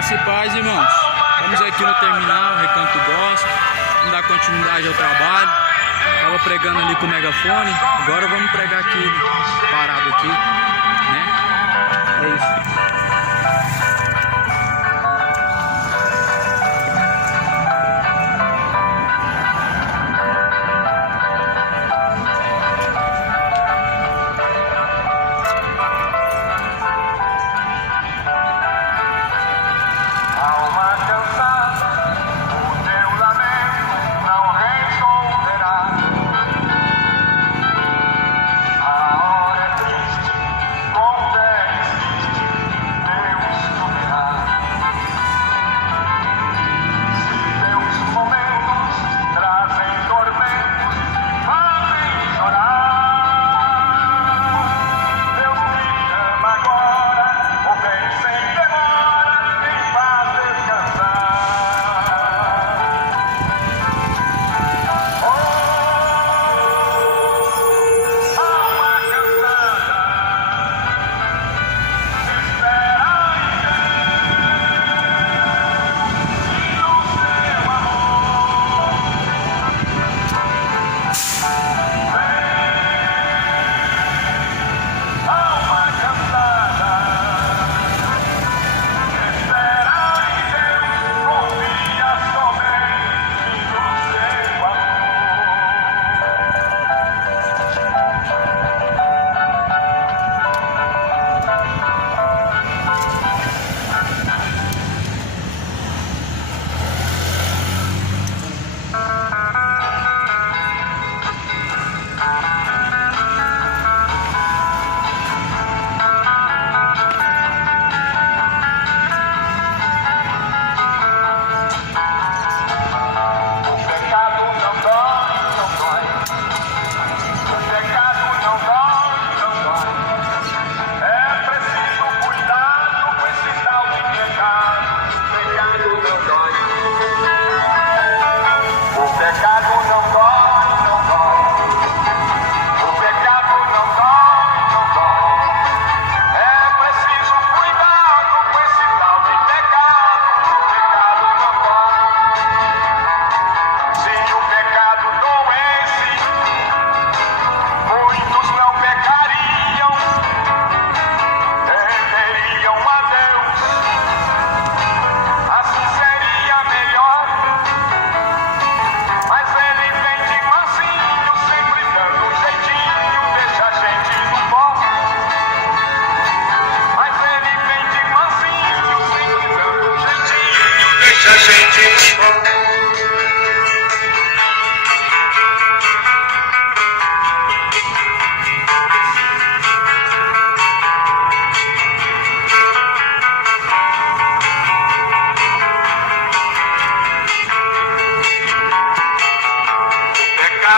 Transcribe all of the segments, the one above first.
Graça e paz, irmãos. Estamos aqui no terminal, Recanto do Bosque. Vamos dar continuidade ao trabalho. Estava pregando ali com o megafone. Agora vamos pregar aqui, parado aqui, né? É isso.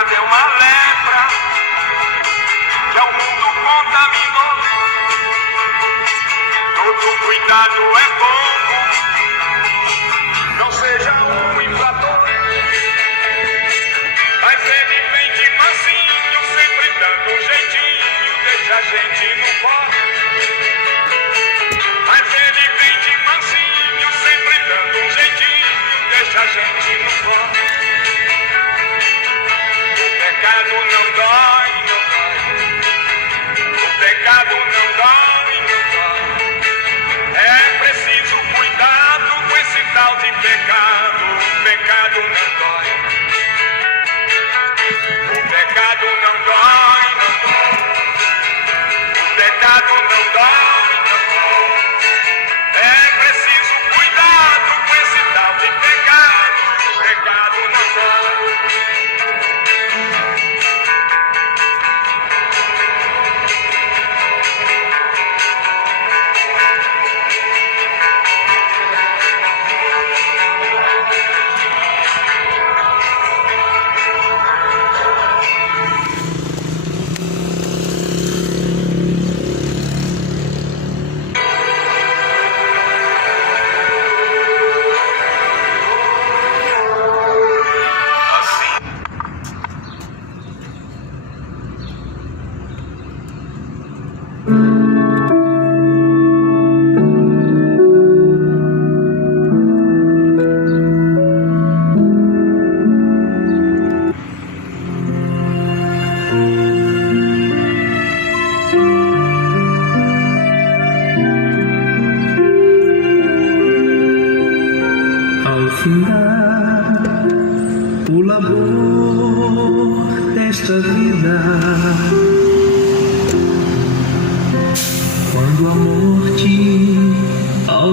É uma lepra que ao mundo contaminou. Todo cuidado é pouco, não seja um infrator. Mas ele vem de mansinho, sempre dando um jeitinho, deixa a gente no pó. Mas ele vem de mansinho, sempre dando um jeitinho, deixa a gente no pó. O pecado não dói, não dói. O pecado não dói, não dói. É preciso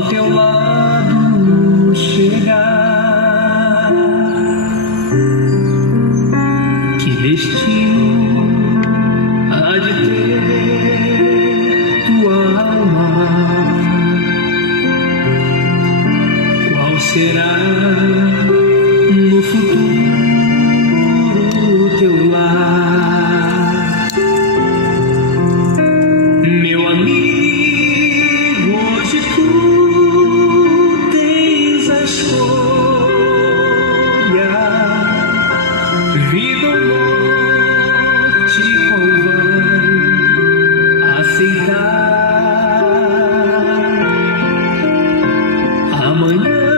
ao teu lado chegar. Que destino há de ter tua alma? Qual será no futuro teu lar? Meu amigo, hoje tu tens a escolha, vida ou morte, qual vai aceitar? Amanhã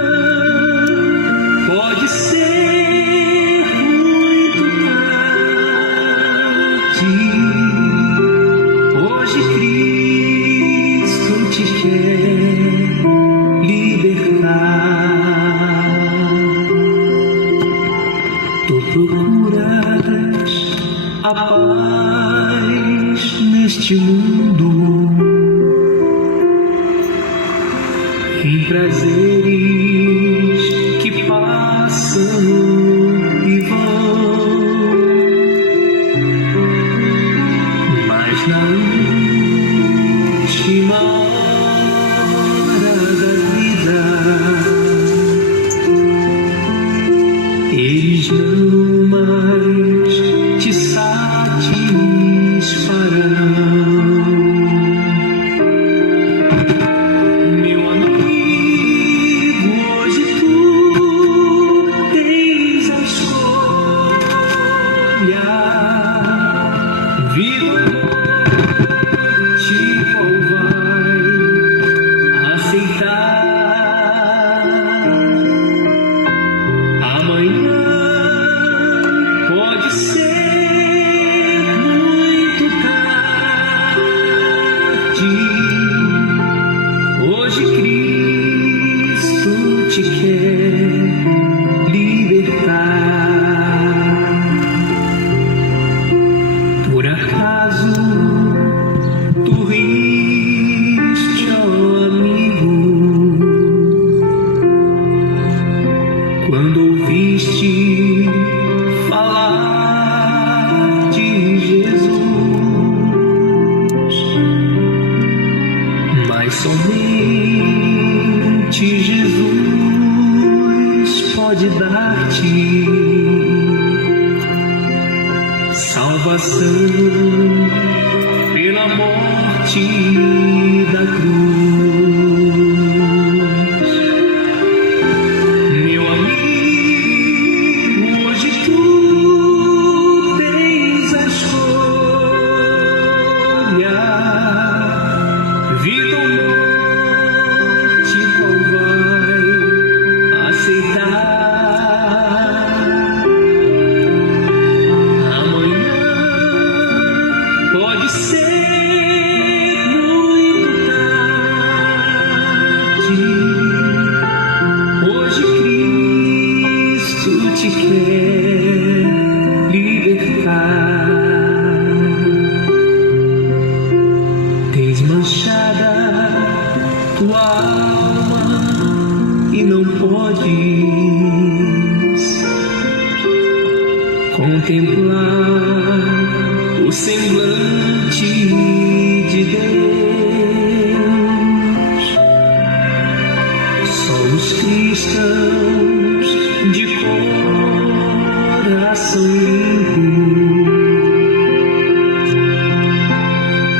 pode ser muito tarde. Hoje Cristo te quer libertar. Tu procuras a paz neste mundo, em prazeres que passam e vão, mas na última hora da vida eles não mais te satisfarão. Meu amigo, hoje tu tens a escolha, vida ou morte, qual vai aceitar? Amanhã pode ser muito tarde. Hoje Cristo te quer libertar. Por acaso tu riste, ó amigo, quando ouviste falar de Jesus? Mas somente Jesus pode dar-te salvação pela morte da cruz. Meu amigo, hoje tu tens a escolha, vida ou morte, qual vai aceitar? Amanhã pode ser muito tarde. Hoje Cristo te quer libertar. Tens manchada tua alma e não podes contemplar o semblante de Deus. Só os cristãos de coração limpo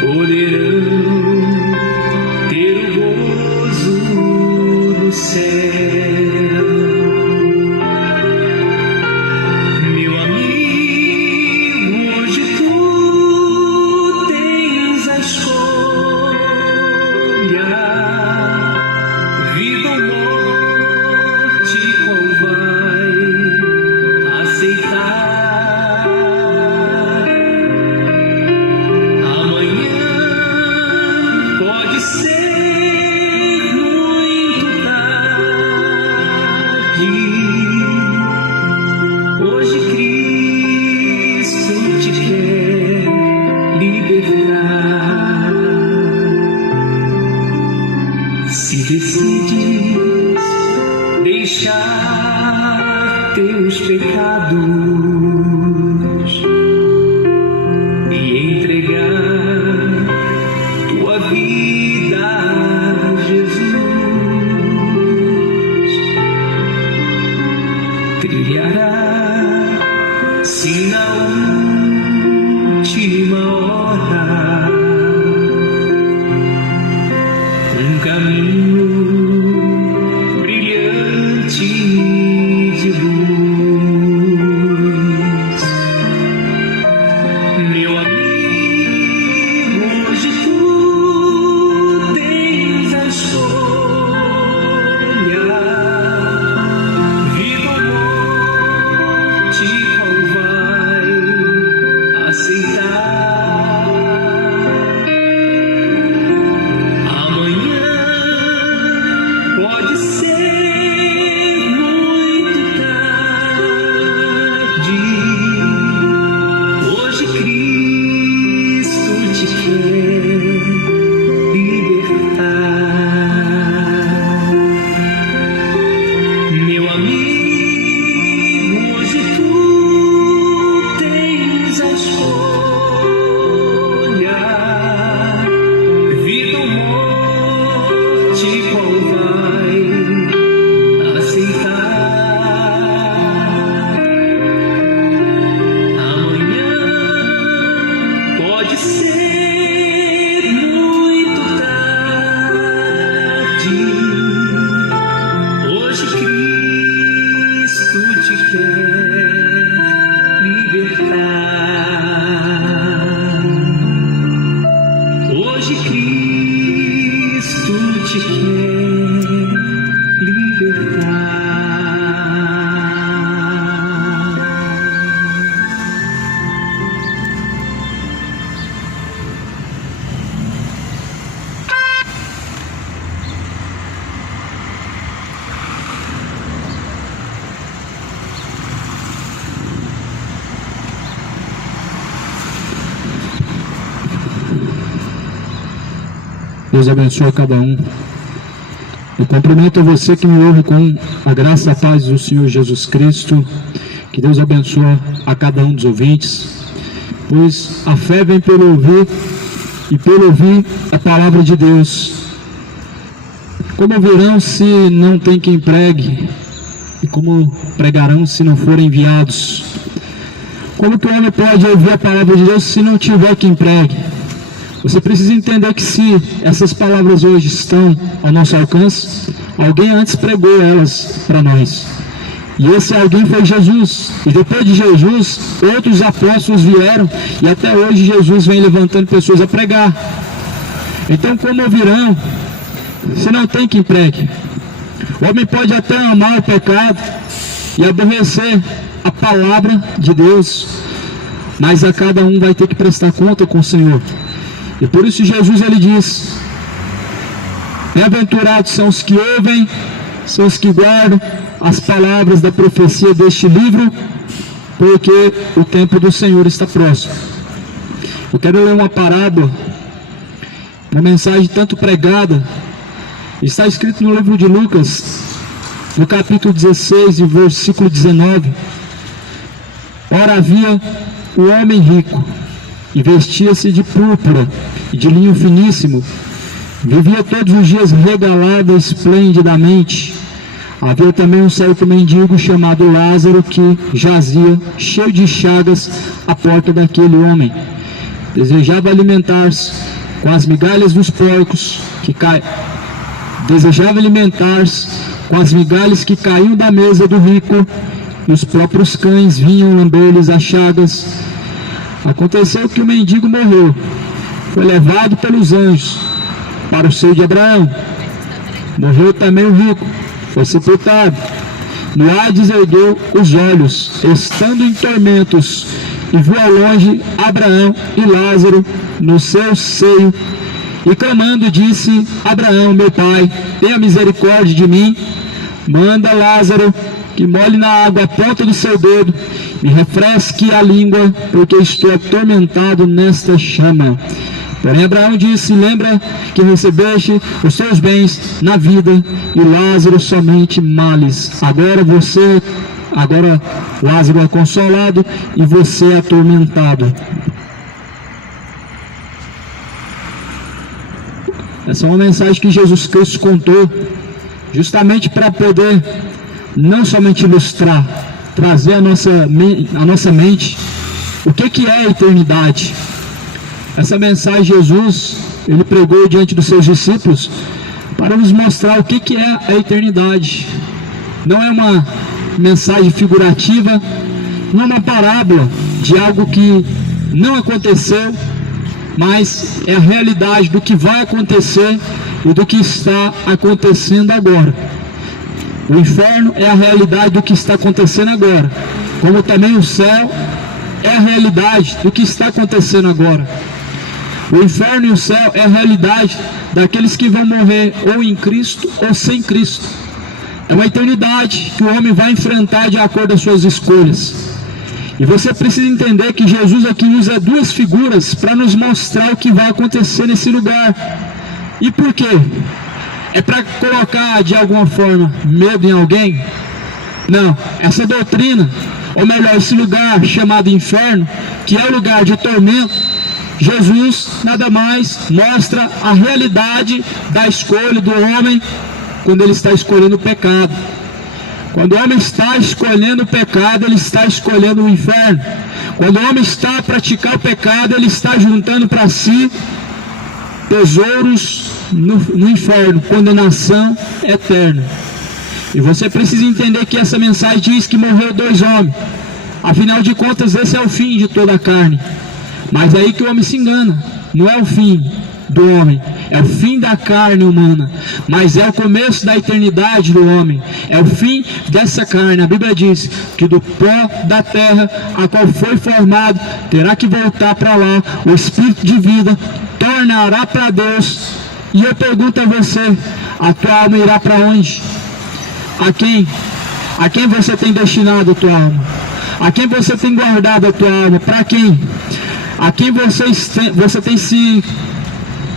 poderão ter o gozo do céu. Meu amigo, hoje tu tens a escolha, vida ou morte, qual vai aceitar? Amanhã pode ser muito tarde. Hoje Cristo te quer libertar. Se decides deixar teus pecados e entregar tua vida a Jesus, trilhará sim na última hora um caminho brilhante de luz. Meu amigo, hoje tu tens a escolha, vida ou morte, qual vai aceitar? Pode ser muito tarde. Hoje Cristo te quer libertar. Meu amigo, hoje tu tens a escolha, vida ou morte, qual vai aceitar? Amanhã pode ser muito tarde. Hoje Cristo te quer libertar. Hoje Cristo te quer libertar. Deus abençoe a cada um. Eu cumprimento a você que me ouve com a graça e a paz do Senhor Jesus Cristo. Que Deus abençoe a cada um dos ouvintes, pois a fé vem pelo ouvir e pelo ouvir a palavra de Deus. Como ouvirão se não tem quem pregue? E como pregarão se não forem enviados? Como que o homem pode ouvir a palavra de Deus se não tiver quem pregue? Você precisa entender que se essas palavras hoje estão ao nosso alcance, alguém antes pregou elas para nós. E esse alguém foi Jesus. E depois de Jesus, outros apóstolos vieram e até hoje Jesus vem levantando pessoas a pregar. Então como ouvirão se não tem quem pregue? O homem pode até amar o pecado e aborrecer a palavra de Deus, mas a cada um vai ter que prestar conta com o Senhor. E por isso Jesus ele diz: bem-aventurados são os que ouvem, são os que guardam as palavras da profecia deste livro, porque o tempo do Senhor está próximo. Eu quero ler uma parábola, uma mensagem tanto pregada, está escrito no livro de Lucas, no capítulo 16 e versículo 19. Ora, havia um homem rico, e vestia-se de púrpura e de linho finíssimo, vivia todos os dias regalado esplendidamente. Havia também um certo mendigo chamado Lázaro, que jazia cheio de chagas à porta daquele homem. Desejava alimentar-se com as migalhas dos porcos que caíam da mesa do rico, e os próprios cães vinham lamber-lhes as chagas. Aconteceu que o mendigo morreu, foi levado pelos anjos para o seio de Abraão. Morreu também o rico, foi sepultado. No Hades ergueu os olhos, estando em tormentos, e viu ao longe Abraão e Lázaro no seu seio, e clamando disse: Abraão, meu pai, tenha misericórdia de mim, manda Lázaro que molhe na água a ponta do seu dedo, me refresque a língua, porque estou atormentado nesta chama. Porém Abraão disse: lembra que recebeste os teus bens na vida, e Lázaro somente males. Agora Lázaro é consolado e você é atormentado. Essa é uma mensagem que Jesus Cristo contou justamente para poder não somente ilustrar, trazer à nossa mente o que é a eternidade. Essa mensagem Jesus, ele pregou diante dos seus discípulos para nos mostrar o que é a eternidade. Não é uma mensagem figurativa, não é uma parábola de algo que não aconteceu, mas é a realidade do que vai acontecer e do que está acontecendo agora. O inferno é a realidade do que está acontecendo agora, como também o céu é a realidade do que está acontecendo agora. O inferno e o céu é a realidade daqueles que vão morrer ou em Cristo ou sem Cristo. É uma eternidade que o homem vai enfrentar de acordo com as suas escolhas. E você precisa entender que Jesus aqui usa duas figuras para nos mostrar o que vai acontecer nesse lugar. E por quê? É para colocar de alguma forma medo em alguém? Não, essa doutrina, ou melhor, esse lugar chamado inferno, que é o lugar de tormento, Jesus nada mais mostra a realidade da escolha do homem quando ele está escolhendo o pecado. Quando o homem está escolhendo o pecado, ele está escolhendo o inferno. Quando o homem está a praticar o pecado, ele está juntando para si tesouros no inferno, condenação eterna. E você precisa entender que essa mensagem diz que morreu 2 homens. Afinal de contas, esse é o fim de toda a carne. Mas é aí que o homem se engana. Não é o fim do homem, é o fim da carne humana, mas é o começo da eternidade do homem, é o fim dessa carne. A Bíblia diz que do pó da terra a qual foi formado, terá que voltar para lá, o Espírito de vida tornará para Deus. E eu pergunto a você, a tua alma irá para onde? A quem? A quem você tem destinado a tua alma? A quem você tem guardado a tua alma? Para quem? A quem você tem se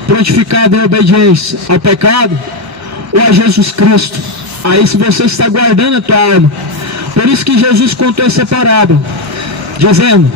prontificado em obediência? Ao pecado ou a Jesus Cristo? Aí se você está guardando a tua alma. Por isso que Jesus contou essa parábola, dizendo: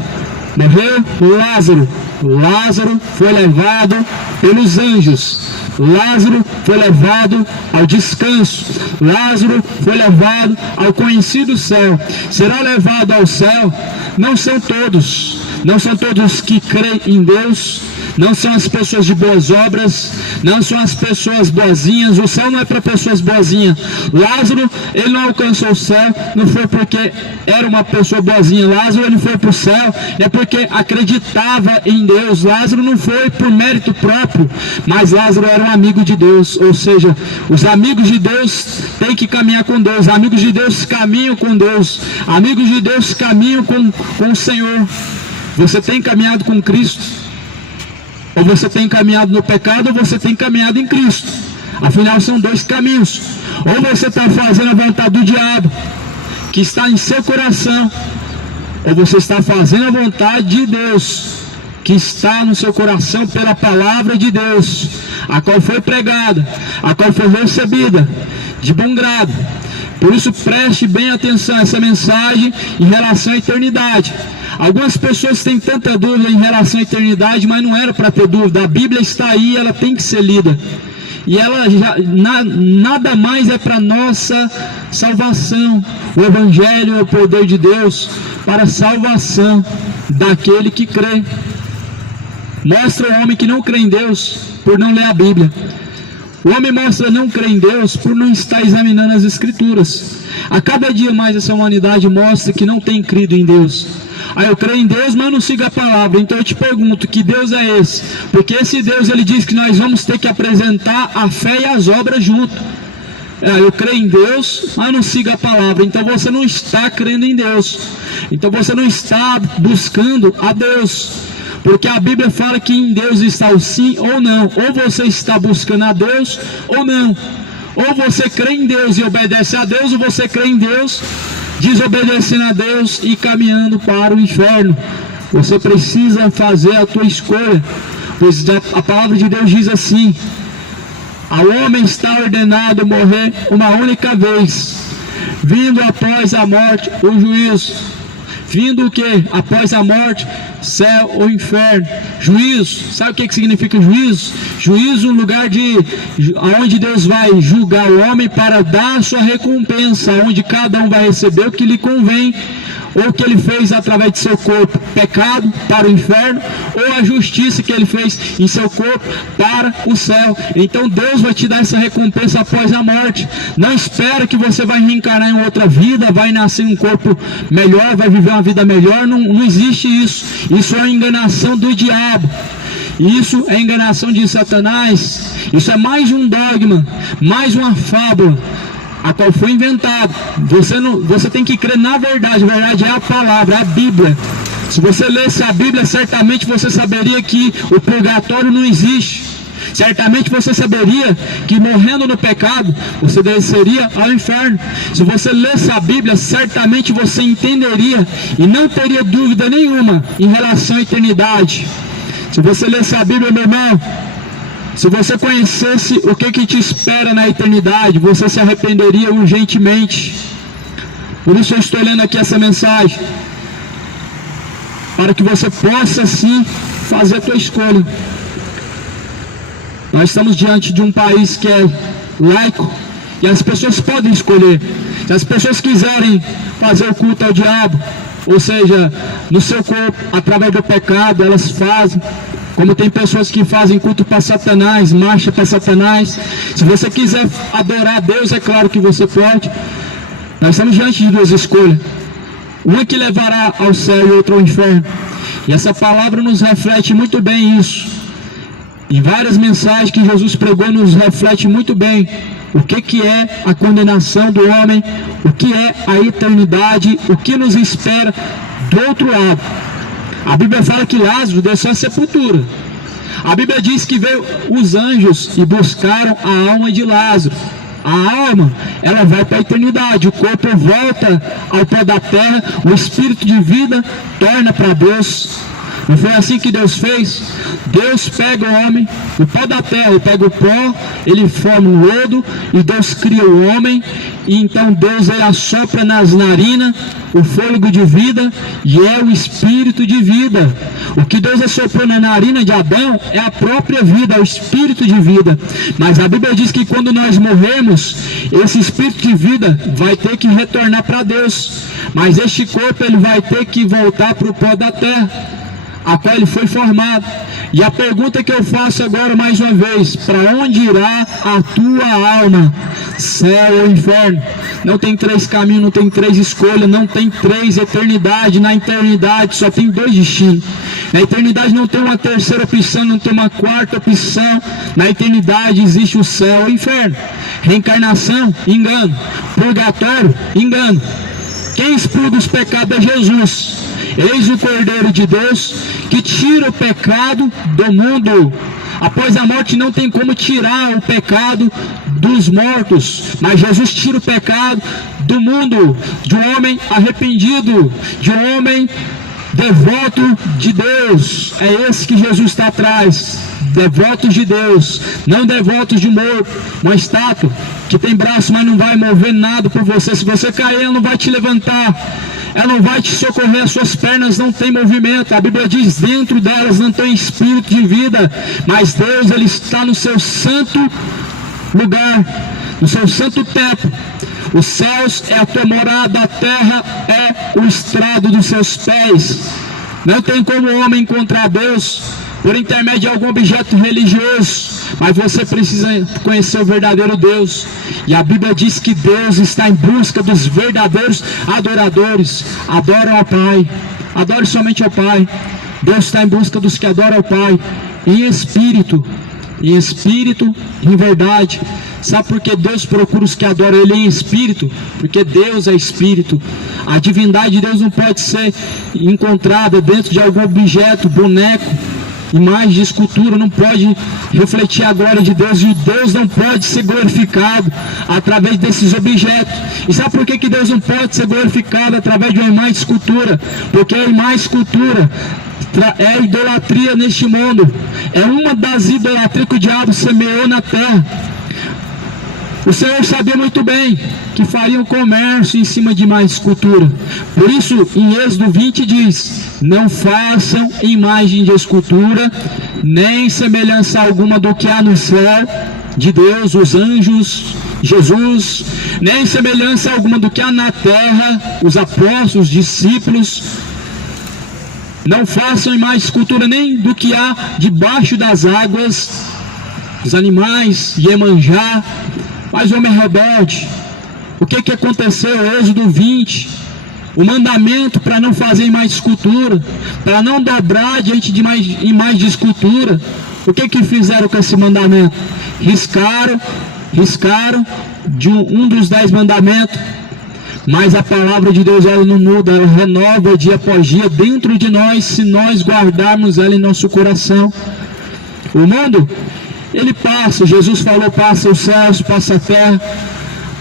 morreu Lázaro. Lázaro foi levado pelos anjos. Lázaro foi levado ao descanso. Lázaro foi levado ao conhecido céu. Será levado ao céu? Não são todos. Não são todos que creem em Deus. Não são as pessoas de boas obras. Não são as pessoas boazinhas. O céu não é para pessoas boazinhas. Lázaro, ele não alcançou o céu. Não foi porque era uma pessoa boazinha. Lázaro, ele foi para o céu é porque acreditava em Deus. Lázaro não foi por mérito próprio, mas Lázaro era um amigo de Deus. Ou seja, os amigos de Deus têm que caminhar com Deus. Amigos de Deus caminham com Deus. Amigos de Deus caminham com o Senhor. Você tem caminhado com Cristo? Ou você tem caminhado no pecado, ou você tem caminhado em Cristo. Afinal, são 2 caminhos. Ou você está fazendo a vontade do diabo, que está em seu coração, ou você está fazendo a vontade de Deus, que está no seu coração pela palavra de Deus, a qual foi pregada, a qual foi recebida de bom grado. Por isso, preste bem atenção a essa mensagem em relação à eternidade. Algumas pessoas têm tanta dúvida em relação à eternidade, mas não era para ter dúvida. A Bíblia está aí, ela tem que ser lida. E ela já, nada mais é para nossa salvação. O Evangelho é o poder de Deus para a salvação daquele que crê. Mostra o homem que não crê em Deus por não ler a Bíblia. O homem mostra não crer em Deus por não estar examinando as Escrituras. A cada dia mais essa humanidade mostra que não tem crido em Deus. Aí eu creio em Deus, mas não sigo a palavra. Então eu te pergunto, que Deus é esse? Porque esse Deus, ele diz que nós vamos ter que apresentar a fé e as obras junto. Eu creio em Deus, mas não sigo a palavra. Então você não está crendo em Deus. Então você não está buscando a Deus. Porque a Bíblia fala que em Deus está o sim ou não. Ou você está buscando a Deus ou não. Ou você crê em Deus e obedece a Deus, ou você crê em Deus desobedecendo a Deus e caminhando para o inferno. Você precisa fazer a tua escolha. pois a palavra de Deus diz assim: ao homem está ordenado morrer uma única vez, vindo após a morte o juízo. Vindo o que? Após a morte, céu ou inferno. Juízo. Sabe o que significa juízo? Juízo é um lugar onde Deus vai julgar o homem para dar a sua recompensa, onde cada um vai receber o que lhe convém, ou o que ele fez através de seu corpo, pecado para o inferno, ou a justiça que ele fez em seu corpo para o céu. Então Deus vai te dar essa recompensa após a morte. Não espera que você vai reencarnar em outra vida, vai nascer em um corpo melhor, vai viver uma vida melhor. Não existe isso. Isso é uma enganação do diabo. Isso é enganação de Satanás. Isso é mais um dogma, mais uma fábula, a qual foi inventado. Você tem que crer na verdade. A verdade é a palavra, é a Bíblia. Se você lesse a Bíblia, certamente você saberia que o purgatório não existe. Certamente você saberia que morrendo no pecado, você desceria ao inferno. Se você lesse a Bíblia, certamente você entenderia e não teria dúvida nenhuma em relação à eternidade. Se você lesse a Bíblia, meu irmão, se você conhecesse o que te espera na eternidade, você se arrependeria urgentemente. Por isso eu estou lendo aqui essa mensagem, para que você possa sim fazer a tua escolha. Nós estamos diante de um país que é laico, e as pessoas podem escolher. Se as pessoas quiserem fazer o culto ao diabo, ou seja, no seu corpo, através do pecado, elas fazem. Como tem pessoas que fazem culto para Satanás, marcha para Satanás. Se você quiser adorar a Deus, é claro que você pode. Nós estamos diante de duas escolhas. Uma que levará ao céu e outra ao inferno. E essa palavra nos reflete muito bem isso. Em várias mensagens que Jesus pregou, nos reflete muito bem o que é a condenação do homem, o que é a eternidade, o que nos espera do outro lado. A Bíblia fala que Lázaro desceu à sepultura. A Bíblia diz que veio os anjos e buscaram a alma de Lázaro. A alma, ela vai para a eternidade. O corpo volta ao pó da terra. O espírito de vida torna para Deus. Não foi assim que Deus fez? Deus pega o homem, o pó da terra, ele pega o pó, ele forma um lodo, e Deus cria o homem, e então Deus ele assopra nas narinas o fôlego de vida, e é o espírito de vida. O que Deus assoprou na narina de Adão é a própria vida, é o espírito de vida. Mas a Bíblia diz que quando nós morremos, esse espírito de vida vai ter que retornar para Deus, mas este corpo ele vai ter que voltar para o pó da terra, a qual ele foi formado. E a pergunta que eu faço agora mais uma vez: para onde irá a tua alma? Céu ou inferno? Não tem três caminhos, não tem três escolhas, não tem três eternidades. Na eternidade só tem dois destinos. Na eternidade não tem uma terceira opção, não tem uma quarta opção. Na eternidade existe o céu ou o inferno. Reencarnação, engano. Purgatório, engano. Quem expurga os pecados é Jesus. Eis o Cordeiro de Deus que tira o pecado do mundo. Após a morte não tem como tirar o pecado dos mortos, mas Jesus tira o pecado do mundo, de um homem arrependido, de um homem devoto de Deus. É esse que Jesus está atrás. Devotos de Deus, não devotos de morto, uma estátua que tem braço, mas não vai mover nada por você. Se você cair, ela não vai te levantar, ela não vai te socorrer, as suas pernas não têm movimento. A Bíblia diz: dentro delas não tem espírito de vida. Mas Deus, ele está no seu santo lugar, no seu santo templo. Os céus é a tua morada, a terra é o estrado dos seus pés. Não tem como o homem encontrar Deus por intermédio de algum objeto religioso, mas você precisa conhecer o verdadeiro Deus. E a Bíblia diz que Deus está em busca dos verdadeiros adoradores. Adoram ao Pai, adore somente ao Pai. Deus está em busca dos que adoram ao Pai em espírito, em verdade. Sabe por que Deus procura os que adoram Ele em espírito? Porque Deus é espírito. A divindade de Deus não pode ser encontrada dentro de algum objeto, boneco, imagem de escultura. Não pode refletir a glória de Deus, e Deus não pode ser glorificado através desses objetos. E sabe por que Deus não pode ser glorificado através de uma imagem de escultura? Porque a imagem de escultura é a idolatria neste mundo. É uma das idolatrias que o diabo semeou na terra. O Senhor sabia muito bem que faria um comércio em cima de mais escultura. Por isso, em Êxodo 20 diz: não façam imagem de escultura, nem semelhança alguma do que há no céu, de Deus, os anjos, Jesus, nem semelhança alguma do que há na terra, os apóstolos, os discípulos. Não façam imagem de escultura nem do que há debaixo das águas, os animais, Iemanjá. Mas o homem é rebelde. O que aconteceu? Êxodo 20, o mandamento para não fazer imagem de escultura, para não dobrar diante de imagem de escultura. O que fizeram com esse mandamento? Riscaram de um dos 10 mandamentos. Mas a palavra de Deus, ela não muda, ela renova dia após dia dentro de nós, se nós guardarmos ela em nosso coração. O mundo, ele passa, Jesus falou, passa os céus, passa a terra,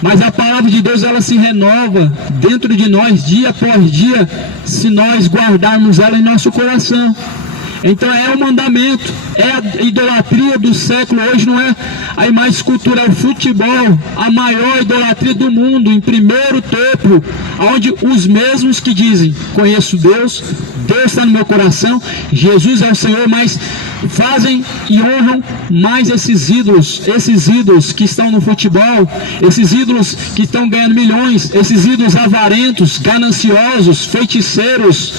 mas a palavra de Deus, ela se renova dentro de nós dia após dia, se nós guardarmos ela em nosso coração. Então é o mandamento, é a idolatria do século hoje, não é a imagem de escultura, é o futebol, a maior idolatria do mundo, em primeiro topo, onde os mesmos que dizem, conheço Deus, Deus está no meu coração, Jesus é o Senhor, mas fazem e honram mais esses ídolos que estão no futebol, esses ídolos que estão ganhando milhões, esses ídolos avarentos, gananciosos, feiticeiros,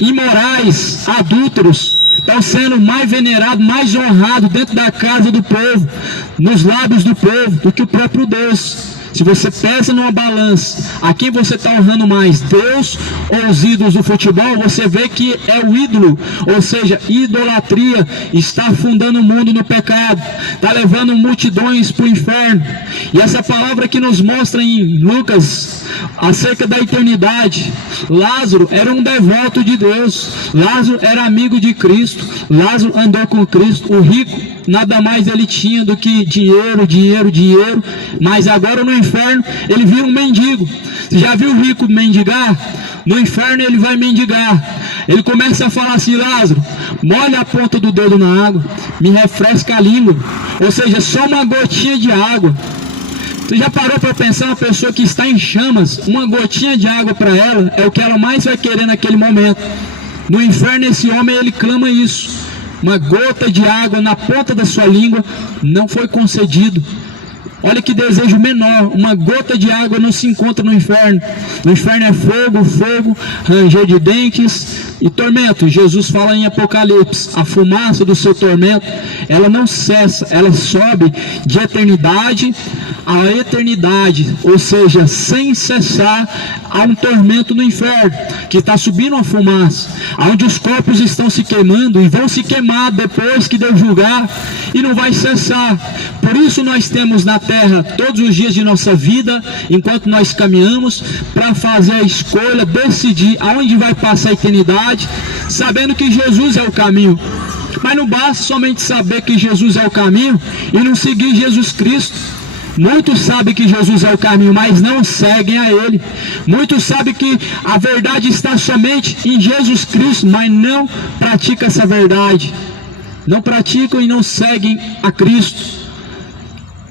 imorais, adúlteros, estão sendo mais venerados, mais honrados dentro da casa do povo, nos lábios do povo, do que o próprio Deus. Se você pesa numa balança, a quem você está honrando mais, Deus ou os ídolos do futebol, você vê que é o ídolo, ou seja, idolatria está afundando o mundo no pecado, está levando multidões para o inferno. E essa palavra que nos mostra em Lucas, acerca da eternidade, Lázaro era um devoto de Deus, Lázaro era amigo de Cristo, Lázaro andou com Cristo, o rico nada mais ele tinha do que dinheiro, mas agora no inferno ele vira um mendigo. Você já viu o rico mendigar? No inferno ele vai mendigar. Ele começa a falar assim: Lázaro, molha a ponta do dedo na água, me refresca a língua, ou seja, só uma gotinha de água. Você já parou para pensar, uma pessoa que está em chamas, uma gotinha de água para ela é o que ela mais vai querer naquele momento. No inferno esse homem, ele clama isso. Uma gota de água na ponta da sua língua não foi concedido. Olha que desejo menor, uma gota de água não se encontra no inferno. No inferno é fogo, ranger de dentes e tormento. Jesus fala em Apocalipse, a fumaça do seu tormento, ela não cessa, ela sobe de eternidade a eternidade, ou seja, sem cessar. Há um tormento no inferno, que está subindo uma fumaça, onde os corpos estão se queimando e vão se queimar depois que Deus julgar, e não vai cessar. Por isso nós temos na terra todos os dias de nossa vida, enquanto nós caminhamos, para fazer a escolha, decidir aonde vai passar a eternidade, sabendo que Jesus é o caminho. Mas não basta somente saber que Jesus é o caminho e não seguir Jesus Cristo. Muitos sabem que Jesus é o caminho, mas não seguem a Ele. Muitos sabem que a verdade está somente em Jesus Cristo, mas não praticam essa verdade. Não praticam e não seguem a Cristo.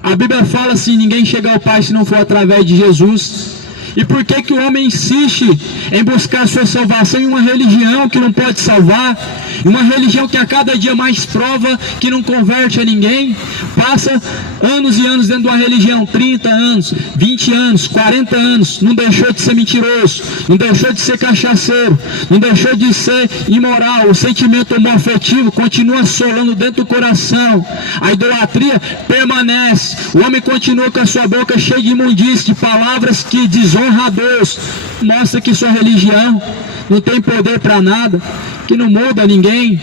A Bíblia fala assim: ninguém chega ao Pai se não for através de Jesus. E por que o homem insiste em buscar sua salvação em uma religião que não pode salvar? Uma religião que a cada dia mais prova que não converte a ninguém? Passa anos e anos dentro de uma religião, 30 anos, 20 anos, 40 anos, não deixou de ser mentiroso, não deixou de ser cachaceiro, não deixou de ser imoral, o sentimento homoafetivo continua assolando dentro do coração, a idolatria permanece, o homem continua com a sua boca cheia de imundície, de palavras que desonram a Deus, mostra que sua religião não tem poder para nada, que não muda ninguém,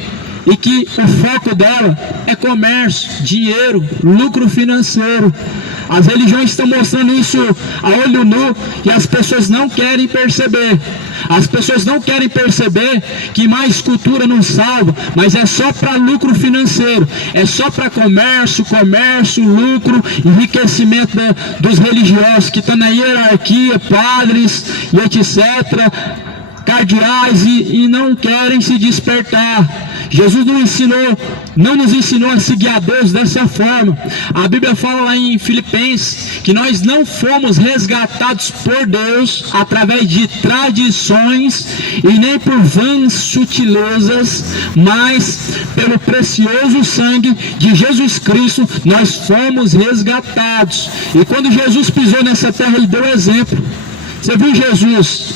e que o foco dela é comércio, dinheiro, lucro financeiro. As religiões estão mostrando isso a olho nu e as pessoas não querem perceber. As pessoas não querem perceber que mais cultura não salva, mas é só para lucro financeiro, é só para comércio, lucro, enriquecimento dos religiosos que estão na hierarquia, padres e etc. cardeais e não querem se despertar. Jesus não nos ensinou a seguir a Deus dessa forma. A Bíblia fala lá em Filipenses que nós não fomos resgatados por Deus através de tradições e nem por vãs sutilezas, mas pelo precioso sangue de Jesus Cristo nós fomos resgatados. E quando Jesus pisou nessa terra, ele deu exemplo. Você viu Jesus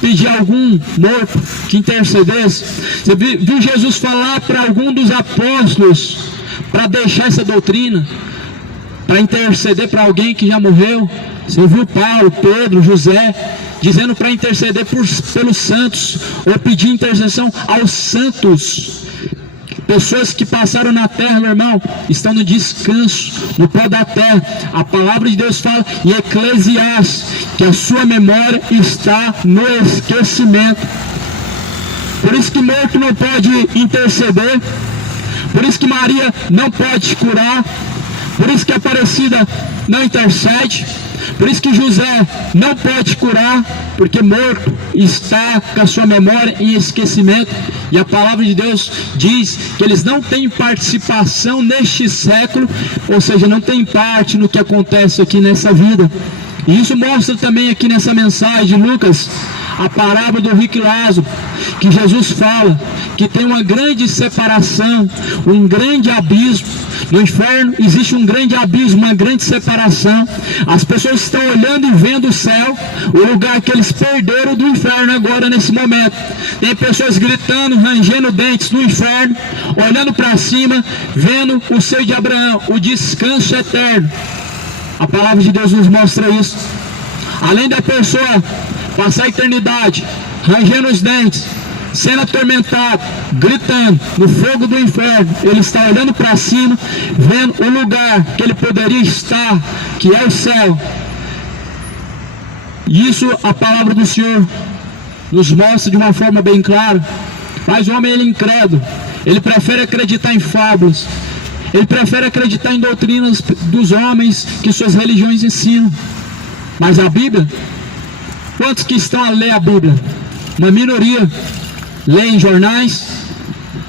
pedir a algum morto que intercedesse? Você viu Jesus falar para algum dos apóstolos para deixar essa doutrina, para interceder para alguém que já morreu? Você viu Paulo, Pedro, José dizendo para interceder pelos santos, ou pedir intercessão aos santos? Pessoas que passaram na terra, meu irmão, estão no descanso, no pó da terra. A palavra de Deus fala em Eclesiastes que a sua memória está no esquecimento. Por isso que morto não pode interceder, por isso que Maria não pode curar, por isso que Aparecida não intercede, por isso que José não pode curar, porque morto está com a sua memória em esquecimento. E a palavra de Deus diz que eles não têm participação neste século, ou seja, não têm parte no que acontece aqui nessa vida. E isso mostra também aqui nessa mensagem de Lucas, a parábola do rico e Lázaro, que Jesus fala que tem uma grande separação, um grande abismo. No inferno existe um grande abismo, uma grande separação. As pessoas estão olhando e vendo o céu, o lugar que eles perderam do inferno agora nesse momento. Tem pessoas gritando, rangendo dentes no inferno, olhando para cima, vendo o seio de Abraão, o descanso eterno. A palavra de Deus nos mostra isso. Além da pessoa passar a eternidade rangendo os dentes, sendo atormentado, gritando no fogo do inferno, ele está olhando para cima, vendo o lugar que ele poderia estar, que é o céu. E isso a palavra do Senhor nos mostra de uma forma bem clara. Mas o homem, ele é incrédulo, ele prefere acreditar em fábulas, ele prefere acreditar em doutrinas dos homens que suas religiões ensinam. Mas a Bíblia, quantos que estão a ler a Bíblia? Uma minoria. Leem jornais,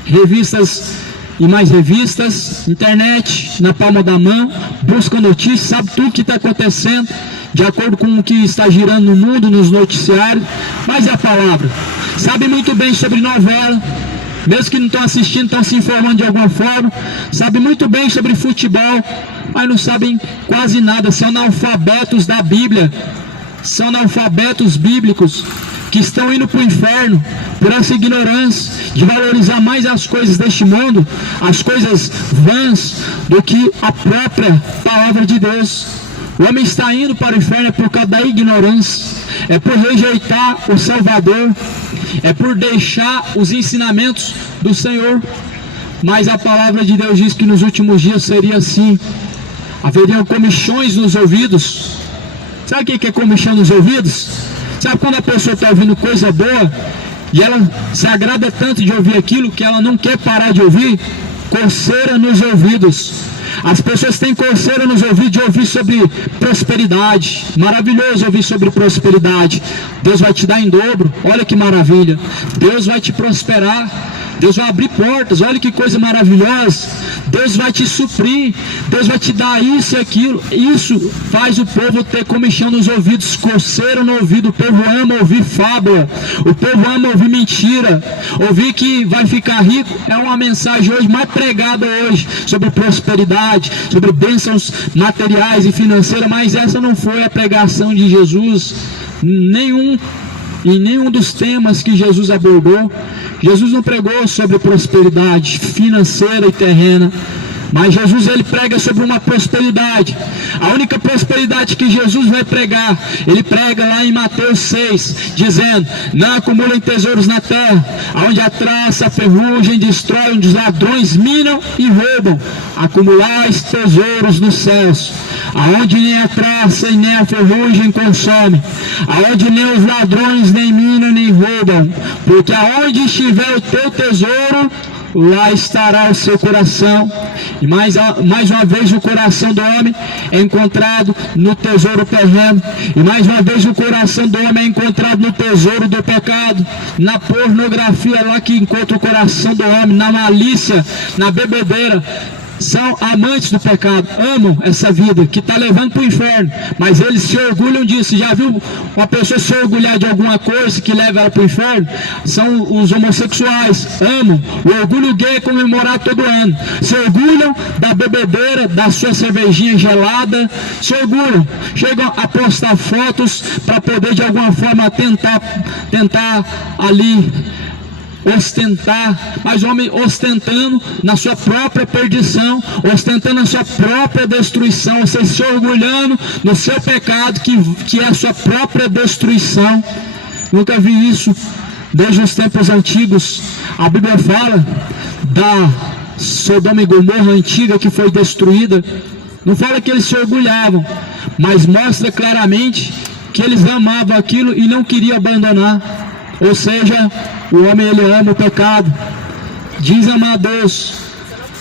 revistas e mais revistas, internet na palma da mão, buscam notícias, sabe tudo que está acontecendo, de acordo com o que está girando no mundo, nos noticiários. Mas é a palavra. Sabe muito bem sobre novela, mesmo que não estão assistindo, estão se informando de alguma forma. Sabe muito bem sobre futebol, mas não sabem quase nada. São analfabetos da Bíblia, são analfabetos bíblicos, que estão indo para o inferno por essa ignorância de valorizar mais as coisas deste mundo, as coisas vãs, do que a própria palavra de Deus. O homem está indo para o inferno por causa da ignorância, é por rejeitar o Salvador, é por deixar os ensinamentos do Senhor. Mas a palavra de Deus diz que nos últimos dias seria assim: haveriam comichões nos ouvidos. Sabe o que é comichão nos ouvidos? Sabe quando a pessoa está ouvindo coisa boa e ela se agrada tanto de ouvir aquilo que ela não quer parar de ouvir? Coceira nos ouvidos. As pessoas têm coceira nos ouvidos de ouvir sobre prosperidade. Maravilhoso ouvir sobre prosperidade. Deus vai te dar em dobro, olha que maravilha. Deus vai te prosperar, Deus vai abrir portas, olha que coisa maravilhosa. Deus vai te suprir, Deus vai te dar isso e aquilo. Isso faz o povo ter comichão nos ouvidos, coceira no ouvido. O povo ama ouvir fábula, o povo ama ouvir mentira, ouvir que vai ficar rico. É uma mensagem hoje mais pregada hoje sobre prosperidade, sobre bênçãos materiais e financeiras, mas essa não foi a pregação de Jesus. Em nenhum dos temas que Jesus abordou. Jesus não pregou sobre prosperidade financeira e terrena, mas Jesus, ele prega sobre uma prosperidade. A única prosperidade que Jesus vai pregar, ele prega lá em Mateus 6, dizendo: não acumulem tesouros na terra, onde a traça, a ferrugem destrói, onde os ladrões minam e roubam. Acumulais tesouros nos céus, aonde nem a traça e nem a ferrugem consomem, aonde nem os ladrões nem minam nem roubam, porque aonde estiver o teu tesouro, lá estará o seu coração. E mais uma vez o coração do homem é encontrado no tesouro terreno. E mais uma vez o coração do homem é encontrado no tesouro do pecado, na pornografia, lá que encontra o coração do homem, na malícia, na bebedeira. São amantes do pecado, amam essa vida que está levando para o inferno, mas eles se orgulham disso. Já viu uma pessoa se orgulhar de alguma coisa que leva ela para o inferno? São os homossexuais, amam. O orgulho gay é comemorado todo ano. Se orgulham da bebedeira, da sua cervejinha gelada, se orgulham, chegam a postar fotos para poder de alguma forma tentar ali ostentar, mas o homem ostentando na sua própria perdição, ostentando na sua própria destruição, você se orgulhando no seu pecado, que é a sua própria destruição. Nunca vi isso desde os tempos antigos. A Bíblia fala da Sodoma e Gomorra antiga que foi destruída. Não fala que eles se orgulhavam, mas mostra claramente que eles amavam aquilo e não queriam abandonar. Ou seja, o homem ele ama o pecado, diz amar a Deus,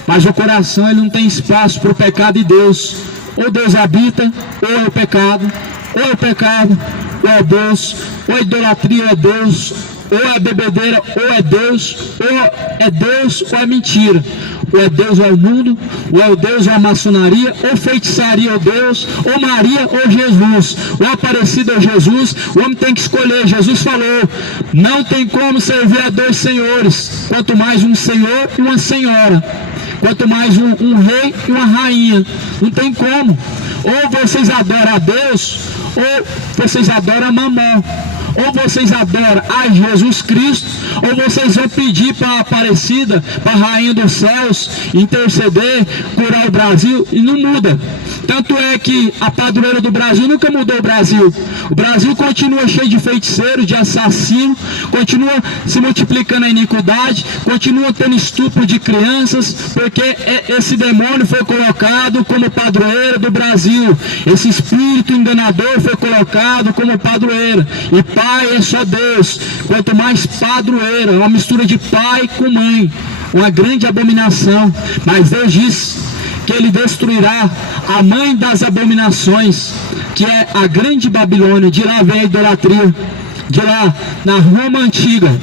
mas o coração ele não tem espaço para o pecado e Deus. Ou Deus habita, ou é o pecado, ou é o pecado, ou é Deus, ou a idolatria é Deus, ou é a bebedeira, ou é Deus, ou é mentira. Ou é Deus ou é o mundo, ou é o Deus ou a maçonaria, ou feitiçaria ou Deus, ou Maria ou Jesus, ou Aparecido ou Jesus. O homem tem que escolher. Jesus falou, não tem como servir a dois senhores, quanto mais um senhor e uma senhora, quanto mais um rei e uma rainha. Não tem como. Ou vocês adoram a Deus, ou vocês adoram a Mamon. Ou vocês adoram a Jesus Cristo, ou vocês vão pedir para a Aparecida, para a Rainha dos Céus, interceder, curar o Brasil, e não muda. Tanto é que a padroeira do Brasil nunca mudou o Brasil. O Brasil continua cheio de feiticeiros, de assassinos, continua se multiplicando a iniquidade, continua tendo estupro de crianças, porque esse demônio foi colocado como padroeira do Brasil. Esse espírito enganador foi colocado como padroeira. E pai é só Deus. Quanto mais padroeira, uma mistura de pai com mãe, uma grande abominação. Mas Deus diz que ele destruirá a mãe das abominações, que é a grande Babilônia. De lá vem a idolatria, de lá na Roma antiga,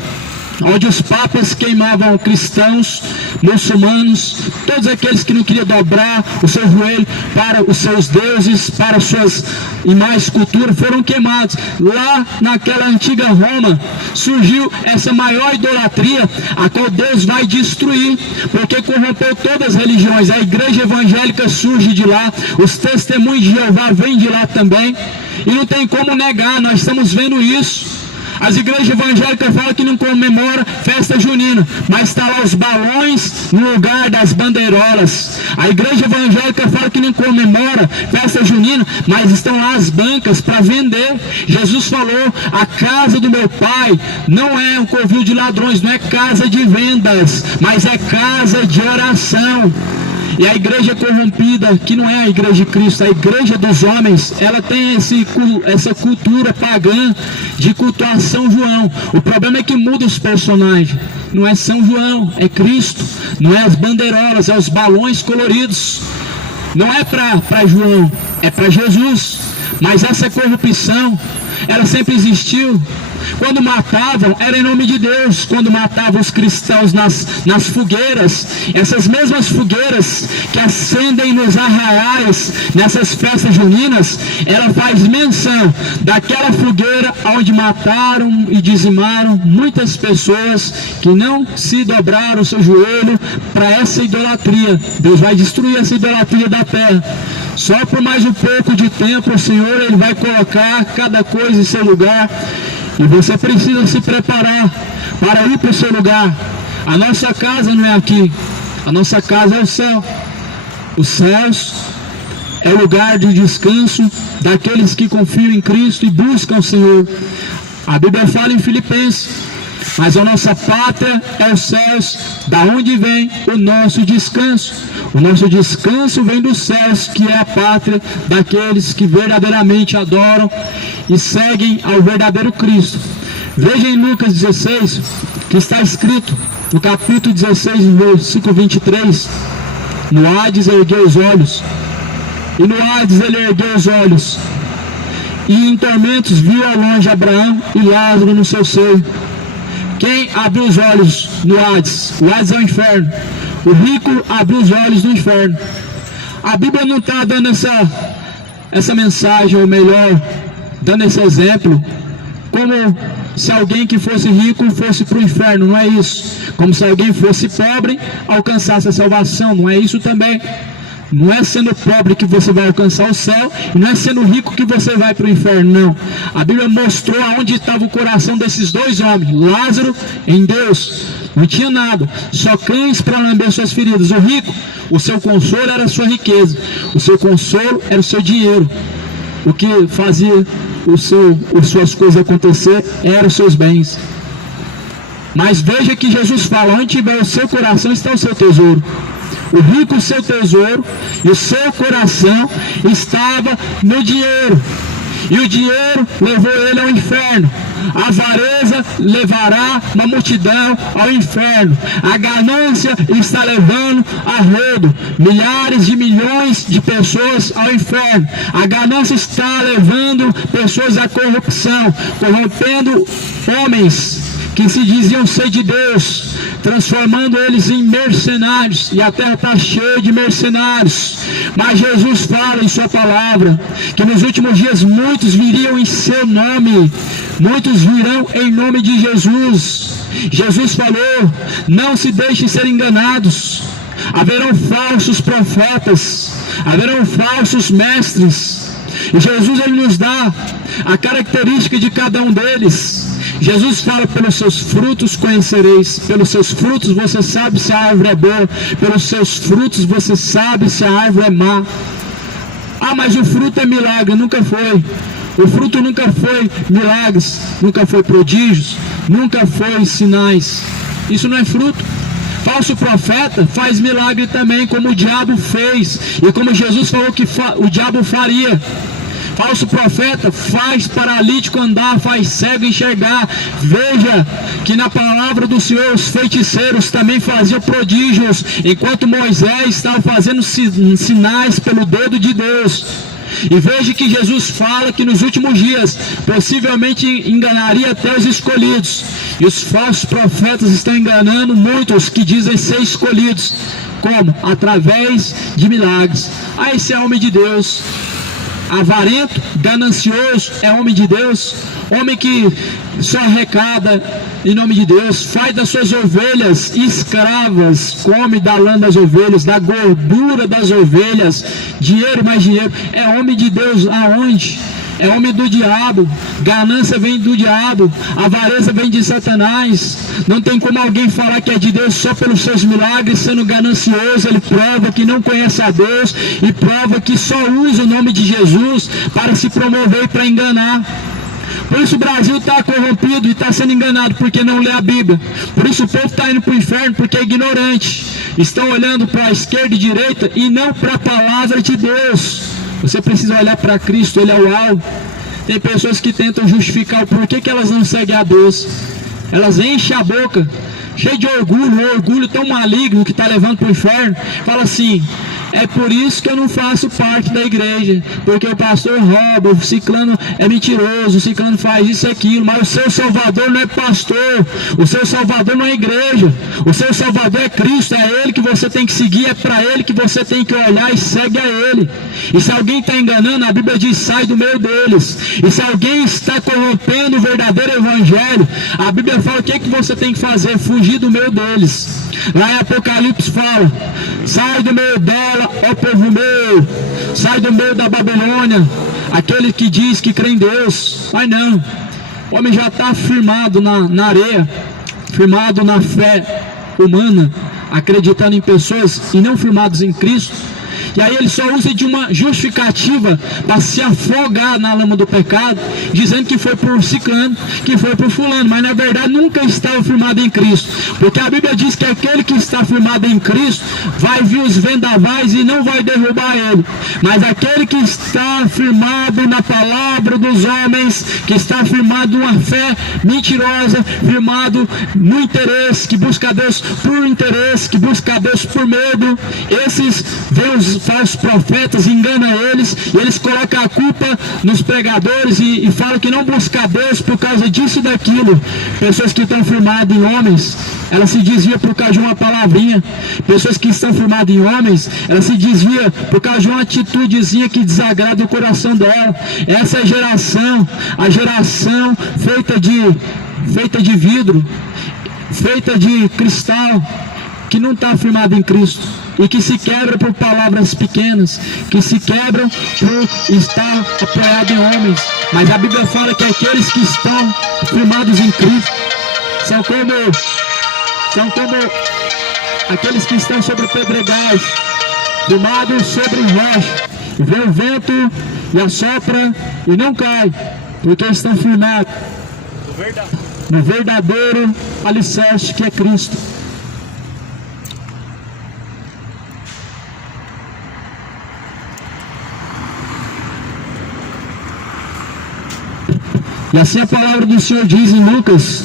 onde os papas queimavam cristãos, muçulmanos, todos aqueles que não queriam dobrar o seu joelho para os seus deuses, para as suas imagens, esculturas, foram queimados. Lá naquela antiga Roma surgiu essa maior idolatria, a qual Deus vai destruir, porque corrompeu todas as religiões. A igreja evangélica surge de lá, os testemunhos de Jeová vêm de lá também, e não tem como negar, nós estamos vendo isso. As igrejas evangélicas falam que não comemora festa junina, mas está lá os balões no lugar das bandeirolas. A igreja evangélica fala que não comemora festa junina, mas estão lá as bancas para vender. Jesus falou, a casa do meu pai não é um covil de ladrões, não é casa de vendas, mas é casa de oração. E a igreja corrompida, que não é a igreja de Cristo, a igreja dos homens, ela tem essa cultura pagã de cultuar São João. O problema é que muda os personagens. Não é São João, é Cristo. Não é as bandeirolas, é os balões coloridos. Não é para João, é para Jesus. Mas essa corrupção, ela sempre existiu. Quando matavam, era em nome de Deus. Quando matavam os cristãos nas fogueiras, essas mesmas fogueiras que acendem nos arraiais, nessas festas juninas, ela faz menção daquela fogueira onde mataram e dizimaram muitas pessoas que não se dobraram o seu joelho para essa idolatria. Deus vai destruir essa idolatria da terra. Só por mais um pouco de tempo o Senhor ele vai colocar cada coisa em seu lugar. E você precisa se preparar para ir para o seu lugar. A nossa casa não é aqui. A nossa casa é o céu. Os céus é o lugar de descanso daqueles que confiam em Cristo e buscam o Senhor. A Bíblia fala em Filipenses, mas a nossa pátria é os céus, da onde vem o nosso descanso. O nosso descanso vem dos céus, que é a pátria daqueles que verdadeiramente adoram e seguem ao verdadeiro Cristo. Veja em Lucas 16, que está escrito no capítulo 16, versículo 23, no Hades ergueu os olhos, e no Hades ele ergueu os olhos, e em tormentos viu ao longe Abraão e Lázaro no seu seio. Quem abriu os olhos no Hades? O Hades é o inferno. O rico abriu os olhos no inferno. A Bíblia não está dando essa mensagem, ou melhor, dando esse exemplo, como se alguém que fosse rico fosse para o inferno, não é isso. Como se alguém fosse pobre alcançasse a salvação, não é isso também. Não é sendo pobre que você vai alcançar o céu, e não é sendo rico que você vai para o inferno, não. A Bíblia mostrou aonde estava o coração desses dois homens. Lázaro em Deus, não tinha nada, só cães para lamber suas feridas. O rico, o seu consolo era a sua riqueza, o seu consolo era o seu dinheiro. O que fazia as suas coisas acontecer eram os seus bens. Mas veja que Jesus fala: onde tiver o seu coração está o seu tesouro. O rico, o seu tesouro, e o seu coração estava no dinheiro, e o dinheiro levou ele ao inferno. A avareza levará uma multidão ao inferno. A ganância está levando a rodo milhares de milhões de pessoas ao inferno. A ganância está levando pessoas à corrupção, corrompendo homens que se diziam ser de Deus, transformando eles em mercenários, e a terra está cheia de mercenários. Mas Jesus fala em sua palavra que nos últimos dias muitos viriam em seu nome, muitos virão em nome de Jesus. Jesus falou: não se deixem ser enganados, haverão falsos profetas, haverão falsos mestres. E Jesus, ele nos dá a característica de cada um deles. Jesus fala: pelos seus frutos conhecereis. Pelos seus frutos você sabe se a árvore é boa, pelos seus frutos você sabe se a árvore é má. Ah, mas o fruto é milagre. Nunca foi. O fruto nunca foi milagres, nunca foi prodígios, nunca foi sinais. Isso não é fruto. Falso profeta faz milagre também, como o diabo fez, e como Jesus falou que o diabo faria. Falso profeta faz paralítico andar, faz cego enxergar. Veja que na palavra do Senhor os feiticeiros também faziam prodígios, enquanto Moisés estava fazendo sinais pelo dedo de Deus. E veja que Jesus fala que nos últimos dias possivelmente enganaria até os escolhidos. E os falsos profetas estão enganando muitos que dizem ser escolhidos. Como? Através de milagres. Ah, esse é homem de Deus. Avarento, ganancioso, é homem de Deus. Homem que só arrecada em nome de Deus, faz das suas ovelhas escravas, come da lã das ovelhas, da gordura das ovelhas, dinheiro mais dinheiro. É homem de Deus aonde? É homem do diabo. Ganância vem do diabo, avareza vem de Satanás. Não tem como alguém falar que é de Deus só pelos seus milagres. Sendo ganancioso, ele prova que não conhece a Deus, e prova que só usa o nome de Jesus para se promover e para enganar. Por isso o Brasil está corrompido e está sendo enganado porque não lê a Bíblia. Por isso o povo está indo para o inferno porque é ignorante. Estão olhando para a esquerda e direita e não para a palavra de Deus. Você precisa olhar para Cristo, Ele é o alvo. Tem pessoas que tentam justificar o porquê que elas não seguem a Deus. Elas enchem a boca, cheio de orgulho, um orgulho tão maligno que está levando para o inferno. Fala assim: é por isso que eu não faço parte da igreja, porque o pastor rouba, o ciclano é mentiroso, o ciclano faz isso e aquilo. Mas o seu Salvador não é pastor, o seu Salvador não é igreja, o seu Salvador é Cristo. É Ele que você tem que seguir, é para Ele que você tem que olhar e segue a Ele. E se alguém está enganando, a Bíblia diz: sai do meio deles. E se alguém está corrompendo o verdadeiro evangelho, a Bíblia fala: o que você tem que fazer? Fugir do meio deles. Lá em Apocalipse fala: sai do meio dela, ó povo meu, sai do meio da Babilônia, aquele que diz que crê em Deus. Mas não, o homem já está firmado na areia, firmado na fé humana, acreditando em pessoas e não firmados em Cristo. E aí ele só usa de uma justificativa para se afogar na lama do pecado, dizendo que foi por ciclano, que foi por fulano, mas na verdade nunca estava firmado em Cristo, porque a Bíblia diz que aquele que está firmado em Cristo vai vir os vendavais e não vai derrubar ele, mas aquele que está firmado na palavra dos homens, que está firmado numa fé mentirosa, firmado no interesse, que busca a Deus por interesse, que busca a Deus por medo, esses vêm os falsos profetas, enganam eles, e eles colocam a culpa nos pregadores e falam que não busca a Deus por causa disso e daquilo. Pessoas que estão firmadas em homens, elas se desviam por causa de uma palavrinha. Pessoas que estão firmadas em homens, elas se desviam por causa de uma atitudezinha que desagrada o coração dela. Essa é a geração feita de vidro, feita de cristal, que não está firmada em Cristo, e que se quebra por palavras pequenas, que se quebram por estar apoiado em homens. Mas a Bíblia fala que aqueles que estão firmados em Cristo são como aqueles que estão sobre pedregais, firmados sobre rocha, e vem o vento e assopra e não cai, porque estão firmados no verdadeiro alicerce que é Cristo. E assim a palavra do Senhor diz em Lucas,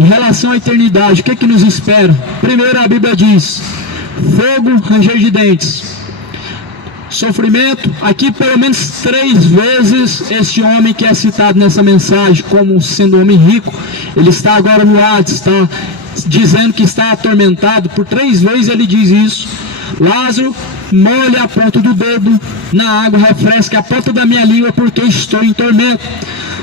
em relação à eternidade, o que é que nos espera? Primeiro a Bíblia diz, fogo, ranger de dentes, sofrimento. Aqui pelo menos 3 vezes este homem que é citado nessa mensagem como sendo um homem rico, ele está agora no Hades, está dizendo que está atormentado. Por 3 vezes ele diz isso. Lázaro, molhe a ponta do dedo na água, refresque a ponta da minha língua, porque estou em tormento.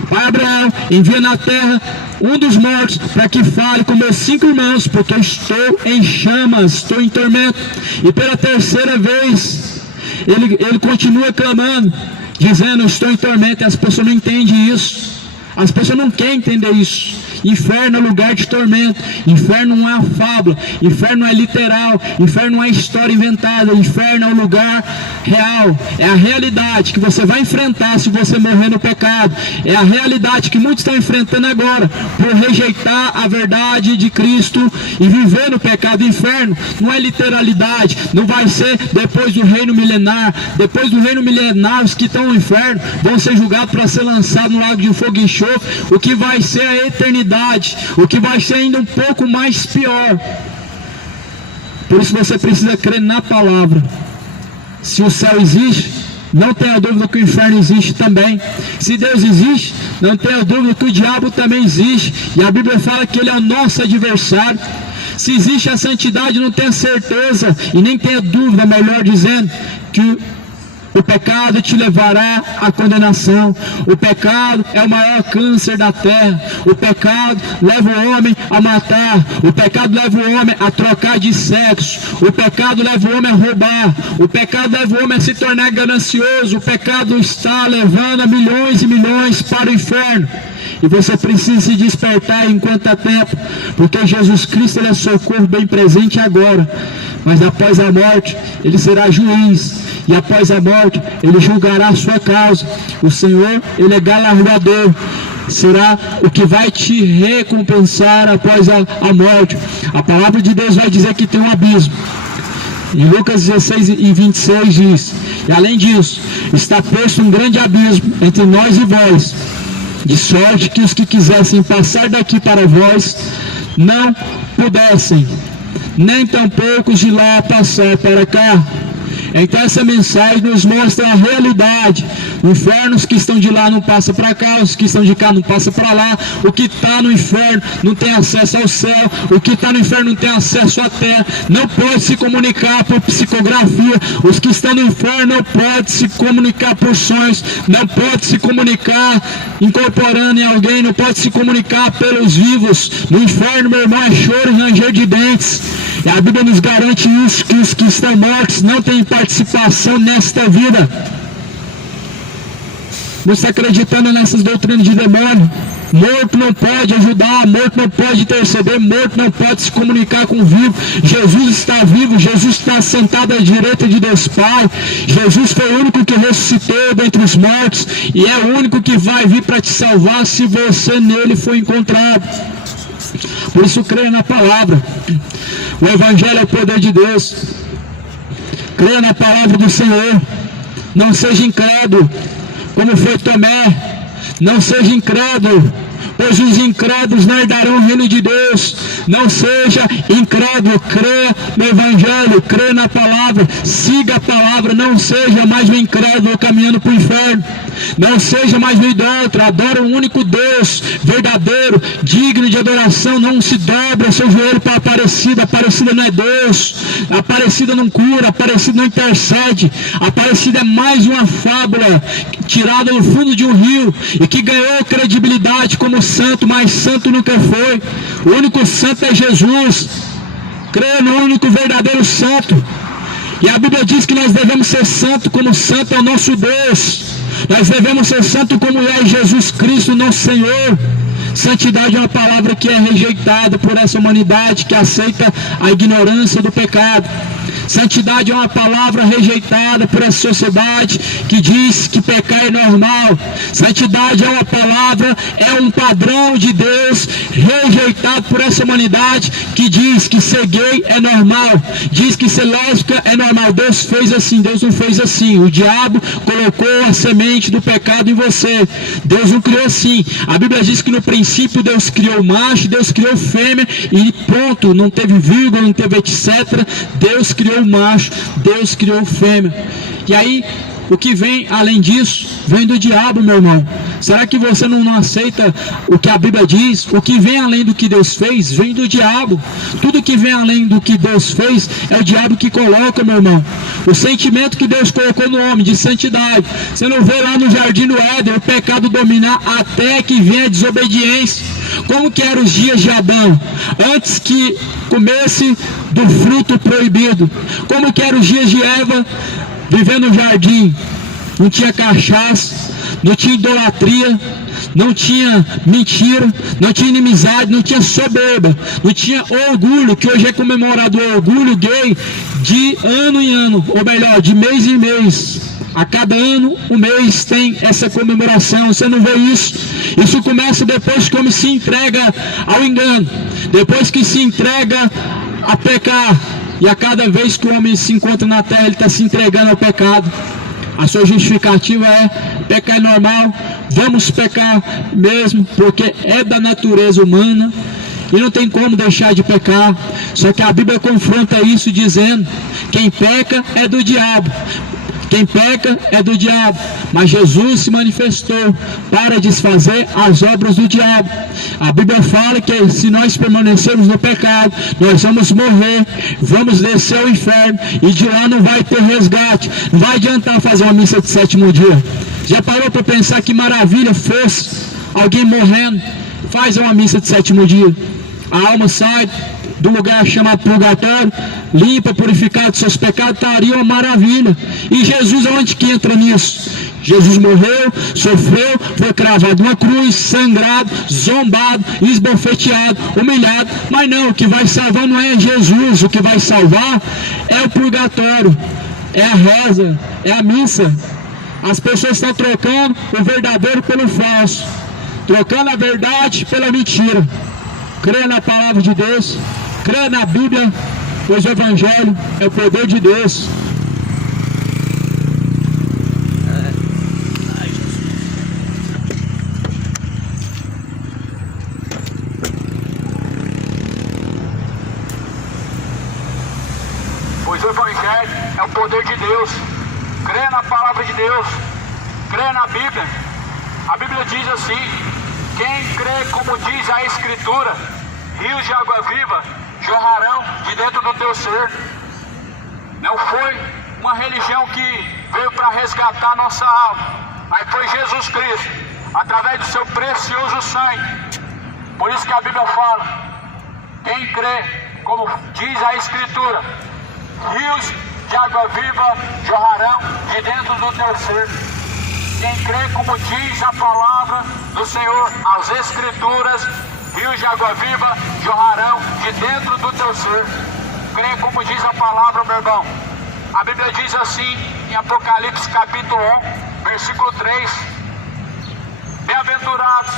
Pai Abraão, envia na terra um dos mortos, para que fale com meus 5 irmãos, porque eu estou em chamas, estou em tormento. E pela 3ª vez, ele continua clamando, dizendo, estou em tormento. E as pessoas não entendem isso. As pessoas não querem entender isso. Inferno é lugar de tormento. Inferno não é uma fábula. Inferno é literal. Inferno não é história inventada. Inferno é um lugar real. É a realidade que você vai enfrentar se você morrer no pecado. É a realidade que muitos estão enfrentando agora, por rejeitar a verdade de Cristo e viver no pecado. Inferno não é literalidade. Não vai ser depois do reino milenar. Depois do reino milenar, os que estão no inferno vão ser julgados para ser lançados no lago de fogo e enxofre. O que vai ser a eternidade, o que vai ser ainda um pouco mais pior. Por isso você precisa crer na palavra. Se o céu existe, não tenha dúvida que o inferno existe também. Se Deus existe, não tenha dúvida que o diabo também existe. E a Bíblia fala que ele é o nosso adversário. Se existe a santidade, não tenha certeza e nem tenha dúvida, melhor dizendo, que o pecado te levará à condenação. O pecado é o maior câncer da terra. O pecado leva o homem a matar. O pecado leva o homem a trocar de sexo. O pecado leva o homem a roubar. O pecado leva o homem a se tornar ganancioso. O pecado está levando milhões e milhões para o inferno. E você precisa se despertar enquanto há tempo, porque Jesus Cristo, ele é socorro bem presente agora, mas após a morte ele será juiz, e após a morte ele julgará a sua causa. O Senhor, ele é galardoador, será o que vai te recompensar após a morte. A palavra de Deus vai dizer que tem um abismo. Em Lucas 16 e 26 diz, e além disso, está posto um grande abismo entre nós e vós, de sorte que os que quisessem passar daqui para vós não pudessem, nem tampouco de lá passar para cá. Então essa mensagem nos mostra a realidade. O inferno, os que estão de lá não passam para cá, os que estão de cá não passam para lá. O que está no inferno não tem acesso ao céu. O que está no inferno não tem acesso à terra. Não pode se comunicar por psicografia. Os que estão no inferno não podem se comunicar por sonhos. Não pode se comunicar incorporando em alguém. Não pode se comunicar pelos vivos. No inferno, meu irmão, é choro e ranger de dentes. E a Bíblia nos garante isso, que os que estão mortos não têm participação nesta vida. não está acreditando nessas doutrinas de demônio. Morto não pode ajudar, morto não pode interceder, morto não pode se comunicar com o vivo. Jesus está vivo, Jesus está sentado à direita de Deus Pai. Jesus foi o único que ressuscitou dentre os mortos e é o único que vai vir para te salvar se você nele for encontrado. Por isso creia na palavra. O Evangelho é o poder de Deus. Creia na palavra do Senhor. Não seja incrédulo, como foi Tomé. Não seja incrédulo, pois os incrédulos não herdarão o reino de Deus. Não seja incrédulo, creia no Evangelho, creia na palavra, siga a palavra. Não seja mais um incrédulo caminhando para o inferno. Não seja mais um idólatra, adora um único Deus verdadeiro, digno de adoração. Não se dobra o seu joelho para a Aparecida. Aparecida não é Deus, Aparecida não cura, Aparecida não intercede. Aparecida é mais uma fábula tirada do fundo de um rio e que ganhou credibilidade como santo, mas santo nunca foi. O único santo é Jesus. Creia no único verdadeiro santo. E a Bíblia diz que nós devemos ser santos como santo é o nosso Deus. Nós devemos ser santos como é Jesus Cristo, nosso Senhor. Santidade é uma palavra que é rejeitada por essa humanidade que aceita a ignorância do pecado. Santidade é uma palavra rejeitada por essa sociedade que diz que pecar é normal. Santidade é uma palavra, é um padrão de Deus rejeitado por essa humanidade que diz que ser gay é normal, diz que ser lésbica é normal. Deus fez assim, Deus não fez assim. O diabo colocou a semente do pecado em você. Deus não criou assim. A Bíblia diz que no princípio Deus criou o macho, Deus criou fêmea e ponto, não teve vírgula, não teve etc. Deus criou o macho, Deus criou fêmea. E aí, o que vem além disso, vem do diabo, meu irmão. Será que você não aceita o que a Bíblia diz? O que vem além do que Deus fez, vem do diabo. Tudo que vem além do que Deus fez, é o diabo que coloca, meu irmão. O sentimento que Deus colocou no homem, de santidade. Você não vê lá no jardim do Éden, o pecado dominar até que venha a desobediência. Como que eram os dias de Adão, antes que comesse do fruto proibido? Como que eram os dias de Eva, vivendo no jardim? Não tinha cachaça, não tinha idolatria, não tinha mentira, não tinha inimizade, não tinha soberba, não tinha orgulho, que hoje é comemorado o orgulho gay de ano em ano, ou melhor, de mês em mês. A cada ano, um mês tem essa comemoração. Você não vê isso? Isso começa depois que o homem se entrega ao engano, depois que se entrega a pecar. E a cada vez que o homem se encontra na terra, ele está se entregando ao pecado. A sua justificativa é: pecar é normal, vamos pecar mesmo, porque é da natureza humana e não tem como deixar de pecar. Só que a Bíblia confronta isso dizendo: quem peca é do diabo. Quem peca é do diabo, mas Jesus se manifestou para desfazer as obras do diabo. A Bíblia fala que se nós permanecermos no pecado, nós vamos morrer, vamos descer ao inferno e de lá não vai ter resgate. Não vai adiantar fazer uma missa de sétimo dia. Já parou para pensar que maravilha fosse alguém morrendo? Faz uma missa de sétimo dia. A alma sai do lugar chamado purgatório, limpa, purificada dos seus pecados, estaria uma maravilha. E Jesus aonde que entra nisso? Jesus morreu, sofreu, foi cravado numa cruz, sangrado, zombado, esbofeteado, humilhado. Mas não, o que vai salvar não é Jesus, o que vai salvar é o purgatório, é a reza, é a missa. As pessoas estão trocando o verdadeiro pelo falso, trocando a verdade pela mentira. Creia na palavra de Deus, creia na Bíblia, pois o Evangelho é o poder de Deus. Pois o Evangelho é o poder de Deus. Creia na palavra de Deus, creia na Bíblia. A Bíblia diz assim: quem crê como diz a Escritura, rios de água viva jorrarão de dentro do teu ser. Não foi uma religião que veio para resgatar nossa alma, mas foi Jesus Cristo, através do seu precioso sangue. Por isso que a Bíblia fala: quem crê como diz a Escritura, rios de água viva jorrarão de dentro do teu ser. Quem crê como diz a palavra do Senhor, as Escrituras, rios de água viva jorrarão de dentro do teu ser. Crê como diz a palavra, meu irmão. A Bíblia diz assim em Apocalipse capítulo 1, versículo 3: bem-aventurados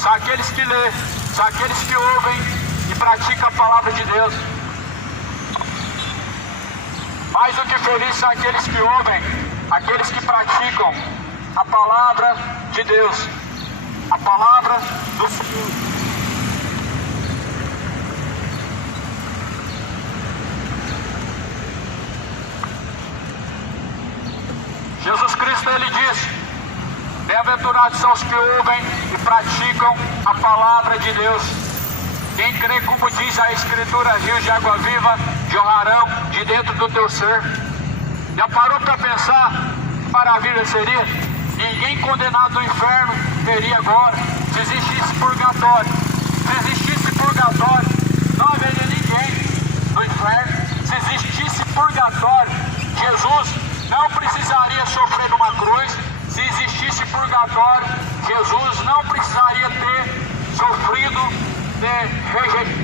são aqueles que lêem, são aqueles que ouvem e praticam a palavra de Deus. Mais do que felizes são aqueles que ouvem, aqueles que praticam a palavra de Deus, a palavra do Senhor. Jesus Cristo, ele disse: bem-aventurados são os que ouvem e praticam a palavra de Deus. Quem crê, como diz a Escritura, rios de água viva jorrarão de dentro do teu ser. Já parou para pensar que maravilha seria? Ninguém condenado no inferno teria agora. Se existisse purgatório, não haveria ninguém no inferno. Se existisse purgatório, Jesus não precisaria sofrer numa cruz. Se existisse purgatório, Jesus não precisaria ter sofrido,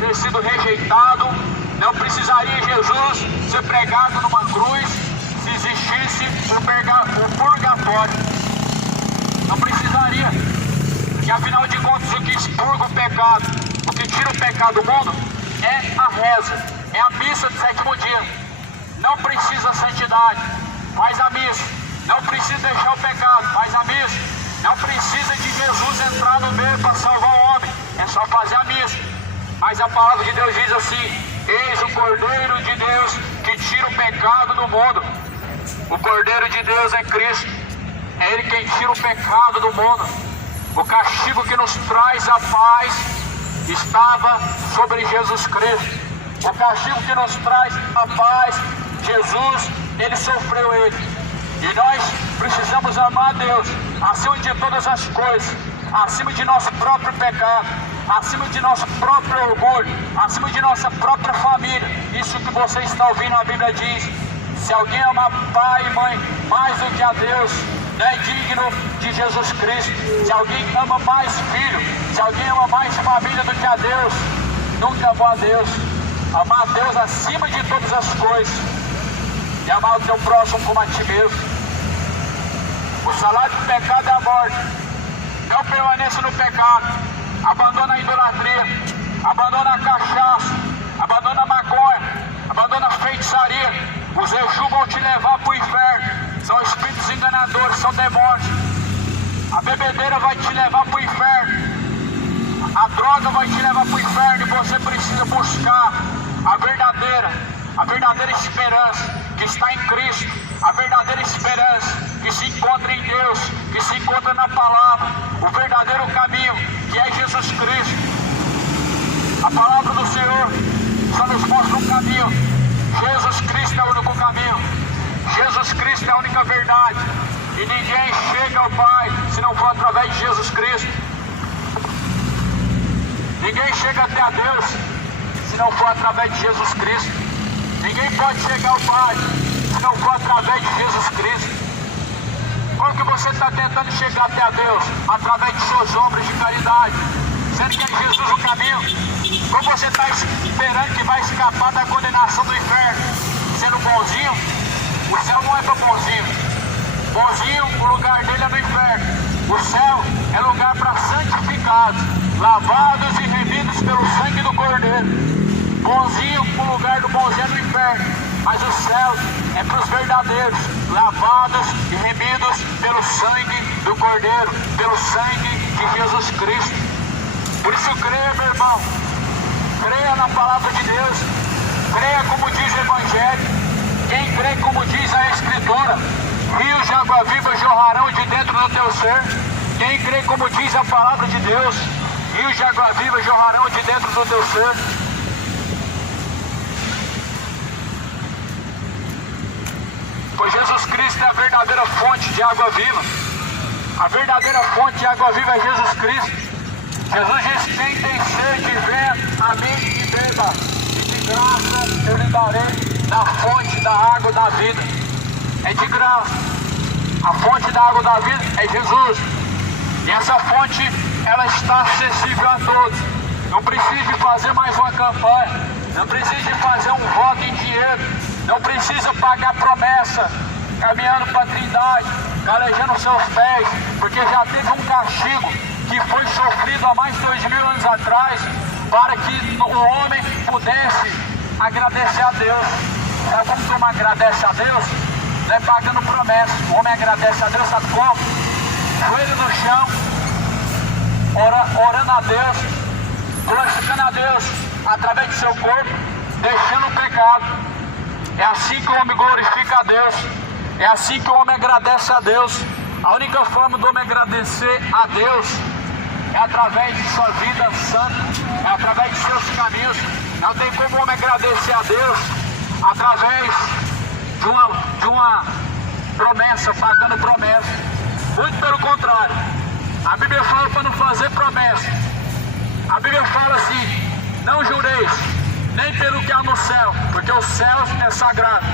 ter sido rejeitado. Não precisaria Jesus ser pregado numa cruz. Se existisse o purgatório, não precisaria. E afinal de contas, o que expurga o pecado, o que tira o pecado do mundo, é a reza, é a missa de sétimo dia. Não precisa santidade, faz a missa. Não precisa deixar o pecado, faz a missa. Não precisa de Jesus entrar no meio para salvar o homem, é só fazer a missa. Mas a palavra de Deus diz assim: eis o Cordeiro de Deus que tira o pecado do mundo. O Cordeiro de Deus é Cristo, é Ele quem tira o pecado do mundo. O castigo que nos traz a paz estava sobre Jesus Cristo. O castigo que nos traz a paz, Jesus, Ele sofreu ele. E nós precisamos amar a Deus acima de todas as coisas, acima de nosso próprio pecado, acima de nosso próprio orgulho, acima de nossa própria família. Isso que você está ouvindo, a Bíblia diz: se alguém ama pai e mãe mais do que a Deus, não é digno de Jesus Cristo. Se alguém ama mais filho, se alguém ama mais família do que a Deus, nunca amou a Deus. Amar a Deus acima de todas as coisas e amar o teu próximo como a ti mesmo. O salário do pecado é a morte. Não permaneça no pecado. Abandona a idolatria, abandona a cachaça, abandona a maconha, abandona a feitiçaria. Os Exu vão te levar para o inferno. São espíritos enganadores, são demônios. A bebedeira vai te levar para o inferno. A droga vai te levar para o inferno. E você precisa buscar a verdadeira esperança que está em Cristo, a verdadeira esperança que se encontra em Deus, que se encontra na palavra, o verdadeiro caminho que é Jesus Cristo. A palavra do Senhor só nos mostra um caminho. Jesus Cristo é o único caminho, Jesus Cristo é a única verdade, e ninguém chega ao Pai se não for através de Jesus Cristo. Ninguém chega até a Deus se não for através de Jesus Cristo. Ninguém pode chegar ao Pai se não for através de Jesus Cristo. Como que você está tentando chegar até a Deus? Através de suas obras de caridade, sendo que é Jesus o caminho. Como você está esperando que vai escapar da condenação do inferno? Sendo bonzinho? O céu não é para bonzinho. Bonzinho, o lugar dele é no inferno. O céu é lugar para santificados, lavados e remidos pelo sangue do Cordeiro. Bonzinho, o lugar do bonzinho é no inferno, mas o céu é para os verdadeiros, lavados e remidos pelo sangue do Cordeiro, pelo sangue de Jesus Cristo. Por isso creia, meu irmão, creia na palavra de Deus, creia como diz o Evangelho. Quem crê como diz a Escritura, rios de água viva jorrarão de dentro do teu ser. Quem crê como diz a palavra de Deus, rios de água viva jorrarão de dentro do teu ser. Pois Jesus Cristo é a verdadeira fonte de água viva. A verdadeira fonte de água viva é Jesus Cristo. Jesus disse: quem tem sede, venha a mim e beba, e de graça eu lhe darei da fonte da água da vida. É de graça. A fonte da água da vida é Jesus. E essa fonte, ela está acessível a todos. Não precisa de fazer mais uma campanha. Não precisa de fazer um voto em dinheiro. Não precisa pagar promessa, caminhando para a Trindade, calejando seus pés, porque já teve um castigo que foi sofrido há mais de 2000 anos atrás, para que o homem pudesse agradecer a Deus. Sabe como que o homem agradece a Deus? Não é pagando promessa. O homem agradece a Deus, sabe como? Joelho no chão, orando a Deus, glorificando a Deus através do seu corpo, deixando o pecado. É assim que o homem glorifica a Deus. É assim que o homem agradece a Deus. A única forma do homem agradecer a Deus é através de sua vida santa, é através de seus caminhos. Não tem como o homem agradecer a Deus através de uma promessa, pagando promessa. Muito pelo contrário. A Bíblia fala para não fazer promessa. A Bíblia fala assim: não jureis, nem pelo que há no céu, porque o céu é sagrado.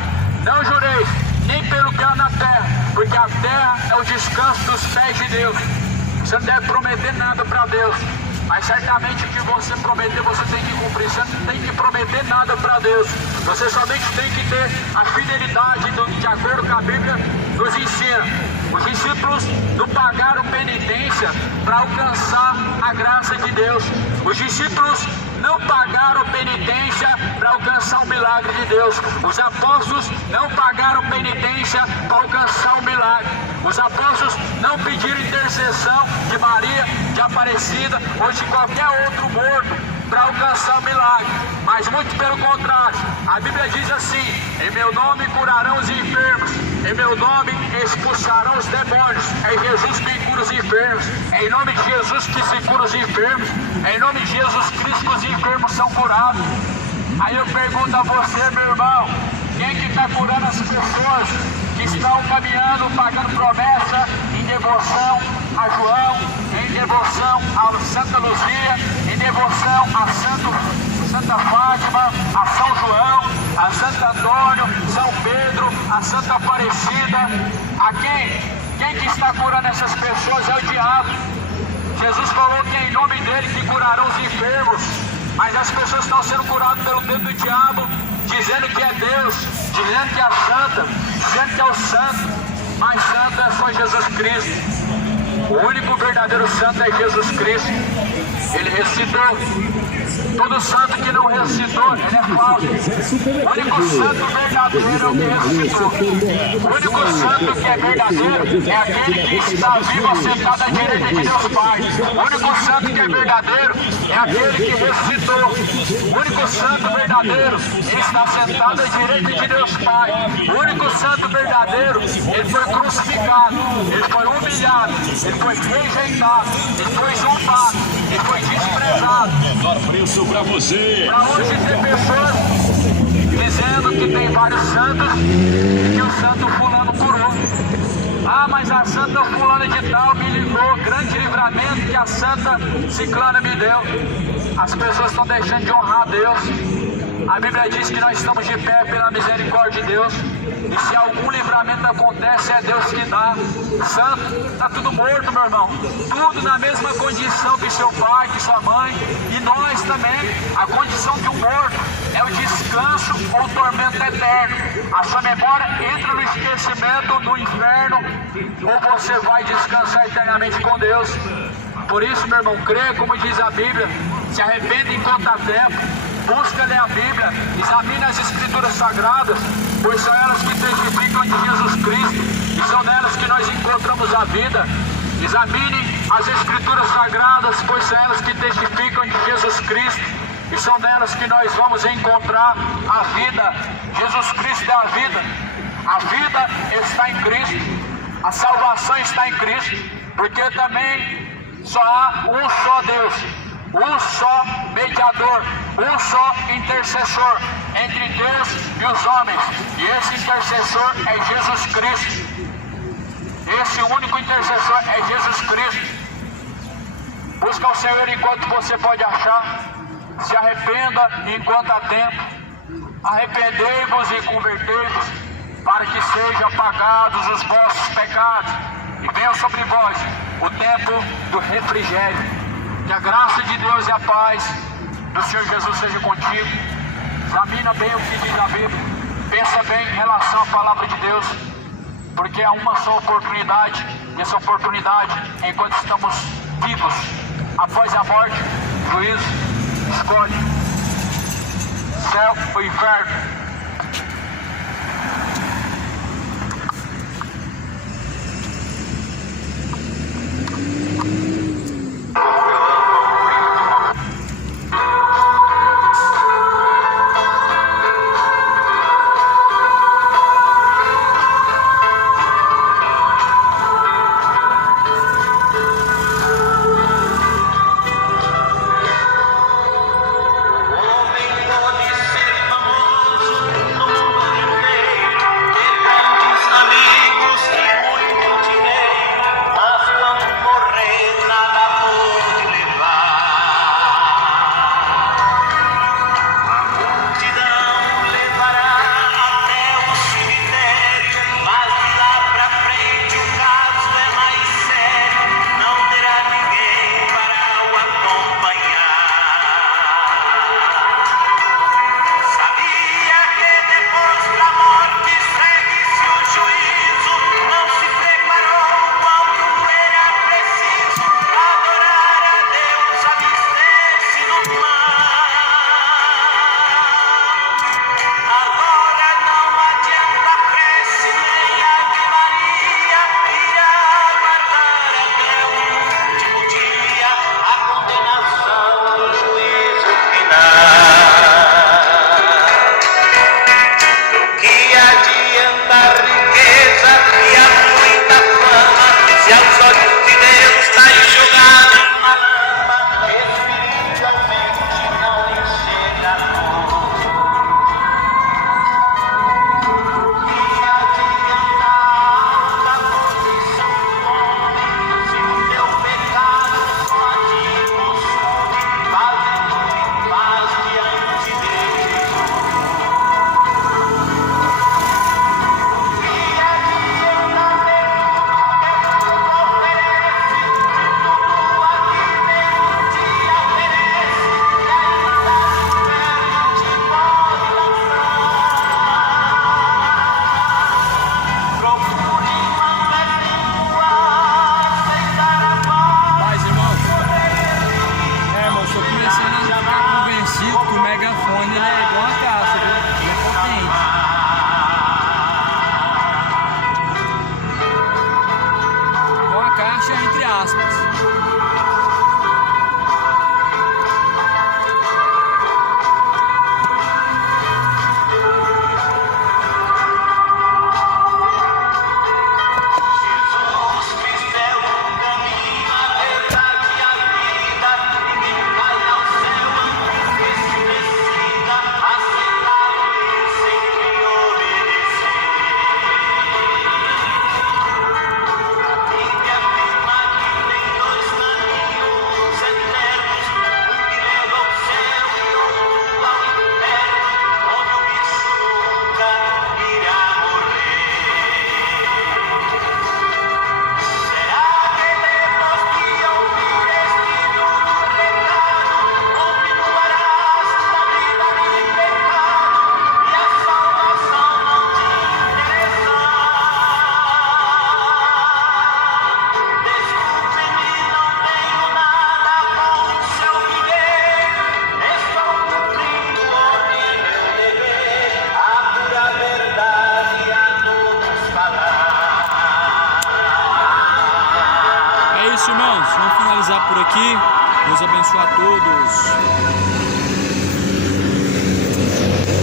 Não jureis, nem pelo que há na terra, porque a terra é o descanso dos pés de Deus. Você não deve prometer nada para Deus, mas certamente o que você prometer, você tem que cumprir. Você não tem que prometer nada para Deus. Você somente tem que ter a fidelidade de acordo com a Bíblia nos ensina. Os discípulos não pagaram penitência para alcançar a graça de Deus. Os discípulos não pagaram penitência para alcançar o milagre de Deus. Os apóstolos não pagaram penitência para alcançar o milagre. Os apóstolos não pediram intercessão de Maria, de Aparecida ou de qualquer outro morto para alcançar o milagre. Mas muito pelo contrário, a Bíblia diz assim: em meu nome curarão os enfermos, em meu nome expulsarão os demônios. É Jesus quem cura os enfermos. É em nome de Jesus que se cura os enfermos. É em nome de Jesus Cristo que os enfermos são curados. Aí eu pergunto a você, meu irmão, quem que está curando as pessoas que estão caminhando, pagando promessa em devoção a João, em devoção a Santa Luzia, em devoção a Santa Fátima, a São João, a Santo Antônio, São Pedro, a Santa Aparecida? A quem que está curando essas pessoas é o diabo. Jesus falou que é em nome dele que curarão os enfermos, mas as pessoas estão sendo curadas pelo dedo do diabo, dizendo que é Deus, dizendo que é a santa, dizendo que é o santo, mas santo é só Jesus Cristo. O único verdadeiro santo é Jesus Cristo. Ele ressuscitou. Todo santo que não ressuscitou, ele é falso. O único santo verdadeiro é o que ressuscitou. O único santo que é verdadeiro é aquele que está vivo sentado à direita de Deus Pai. O único santo que é verdadeiro é aquele que ressuscitou. O único santo verdadeiro está sentado à direita de Deus Pai. O único santo verdadeiro, ele foi crucificado, ele foi humilhado, ele foi rejeitado, ele foi zombado, ele foi desprezado. Menor preço pra você. Para hoje tem pessoas dizendo que tem vários santos e que o santo fulano curou. Ah, mas a santa fulana de tal me livrou, grande livramento que a santa ciclana me deu. As pessoas estão deixando de honrar a Deus. A Bíblia diz que nós estamos de pé pela misericórdia de Deus. E se algum livramento acontece, é Deus que dá. Santo, está tudo morto, meu irmão. Tudo na mesma condição que seu pai, que sua mãe. E nós também. A condição de um morto é o descanso ou o tormento eterno. A sua memória entra no esquecimento do inferno, ou você vai descansar eternamente com Deus. Por isso, meu irmão, creia como diz a Bíblia. Se arrependa enquanto há tempo. Busca ler a Bíblia, examine as Escrituras Sagradas, pois são elas que testificam de Jesus Cristo e são nelas que nós encontramos a vida. Examine as Escrituras Sagradas, pois são elas que testificam de Jesus Cristo e são nelas que nós vamos encontrar a vida. Jesus Cristo é a vida. A vida está em Cristo, a salvação está em Cristo, porque também só há um só Deus, um só mediador, um só intercessor entre Deus e os homens, e esse intercessor é Jesus Cristo. Esse único intercessor é Jesus Cristo. Busca o Senhor enquanto você pode achar. Se arrependa enquanto há tempo. Arrependei-vos e convertei-vos. para que sejam apagados os vossos pecados e venham sobre vós o tempo do refrigério. Que a graça de Deus e a paz do Senhor Jesus seja contigo. Examina bem o que diz a Bíblia, pensa bem em relação à palavra de Deus, porque há uma só oportunidade, e essa oportunidade é enquanto estamos vivos. Após a morte, juízo, escolhe céu ou inferno. Irmãos, vamos finalizar por aqui. Deus abençoe a todos.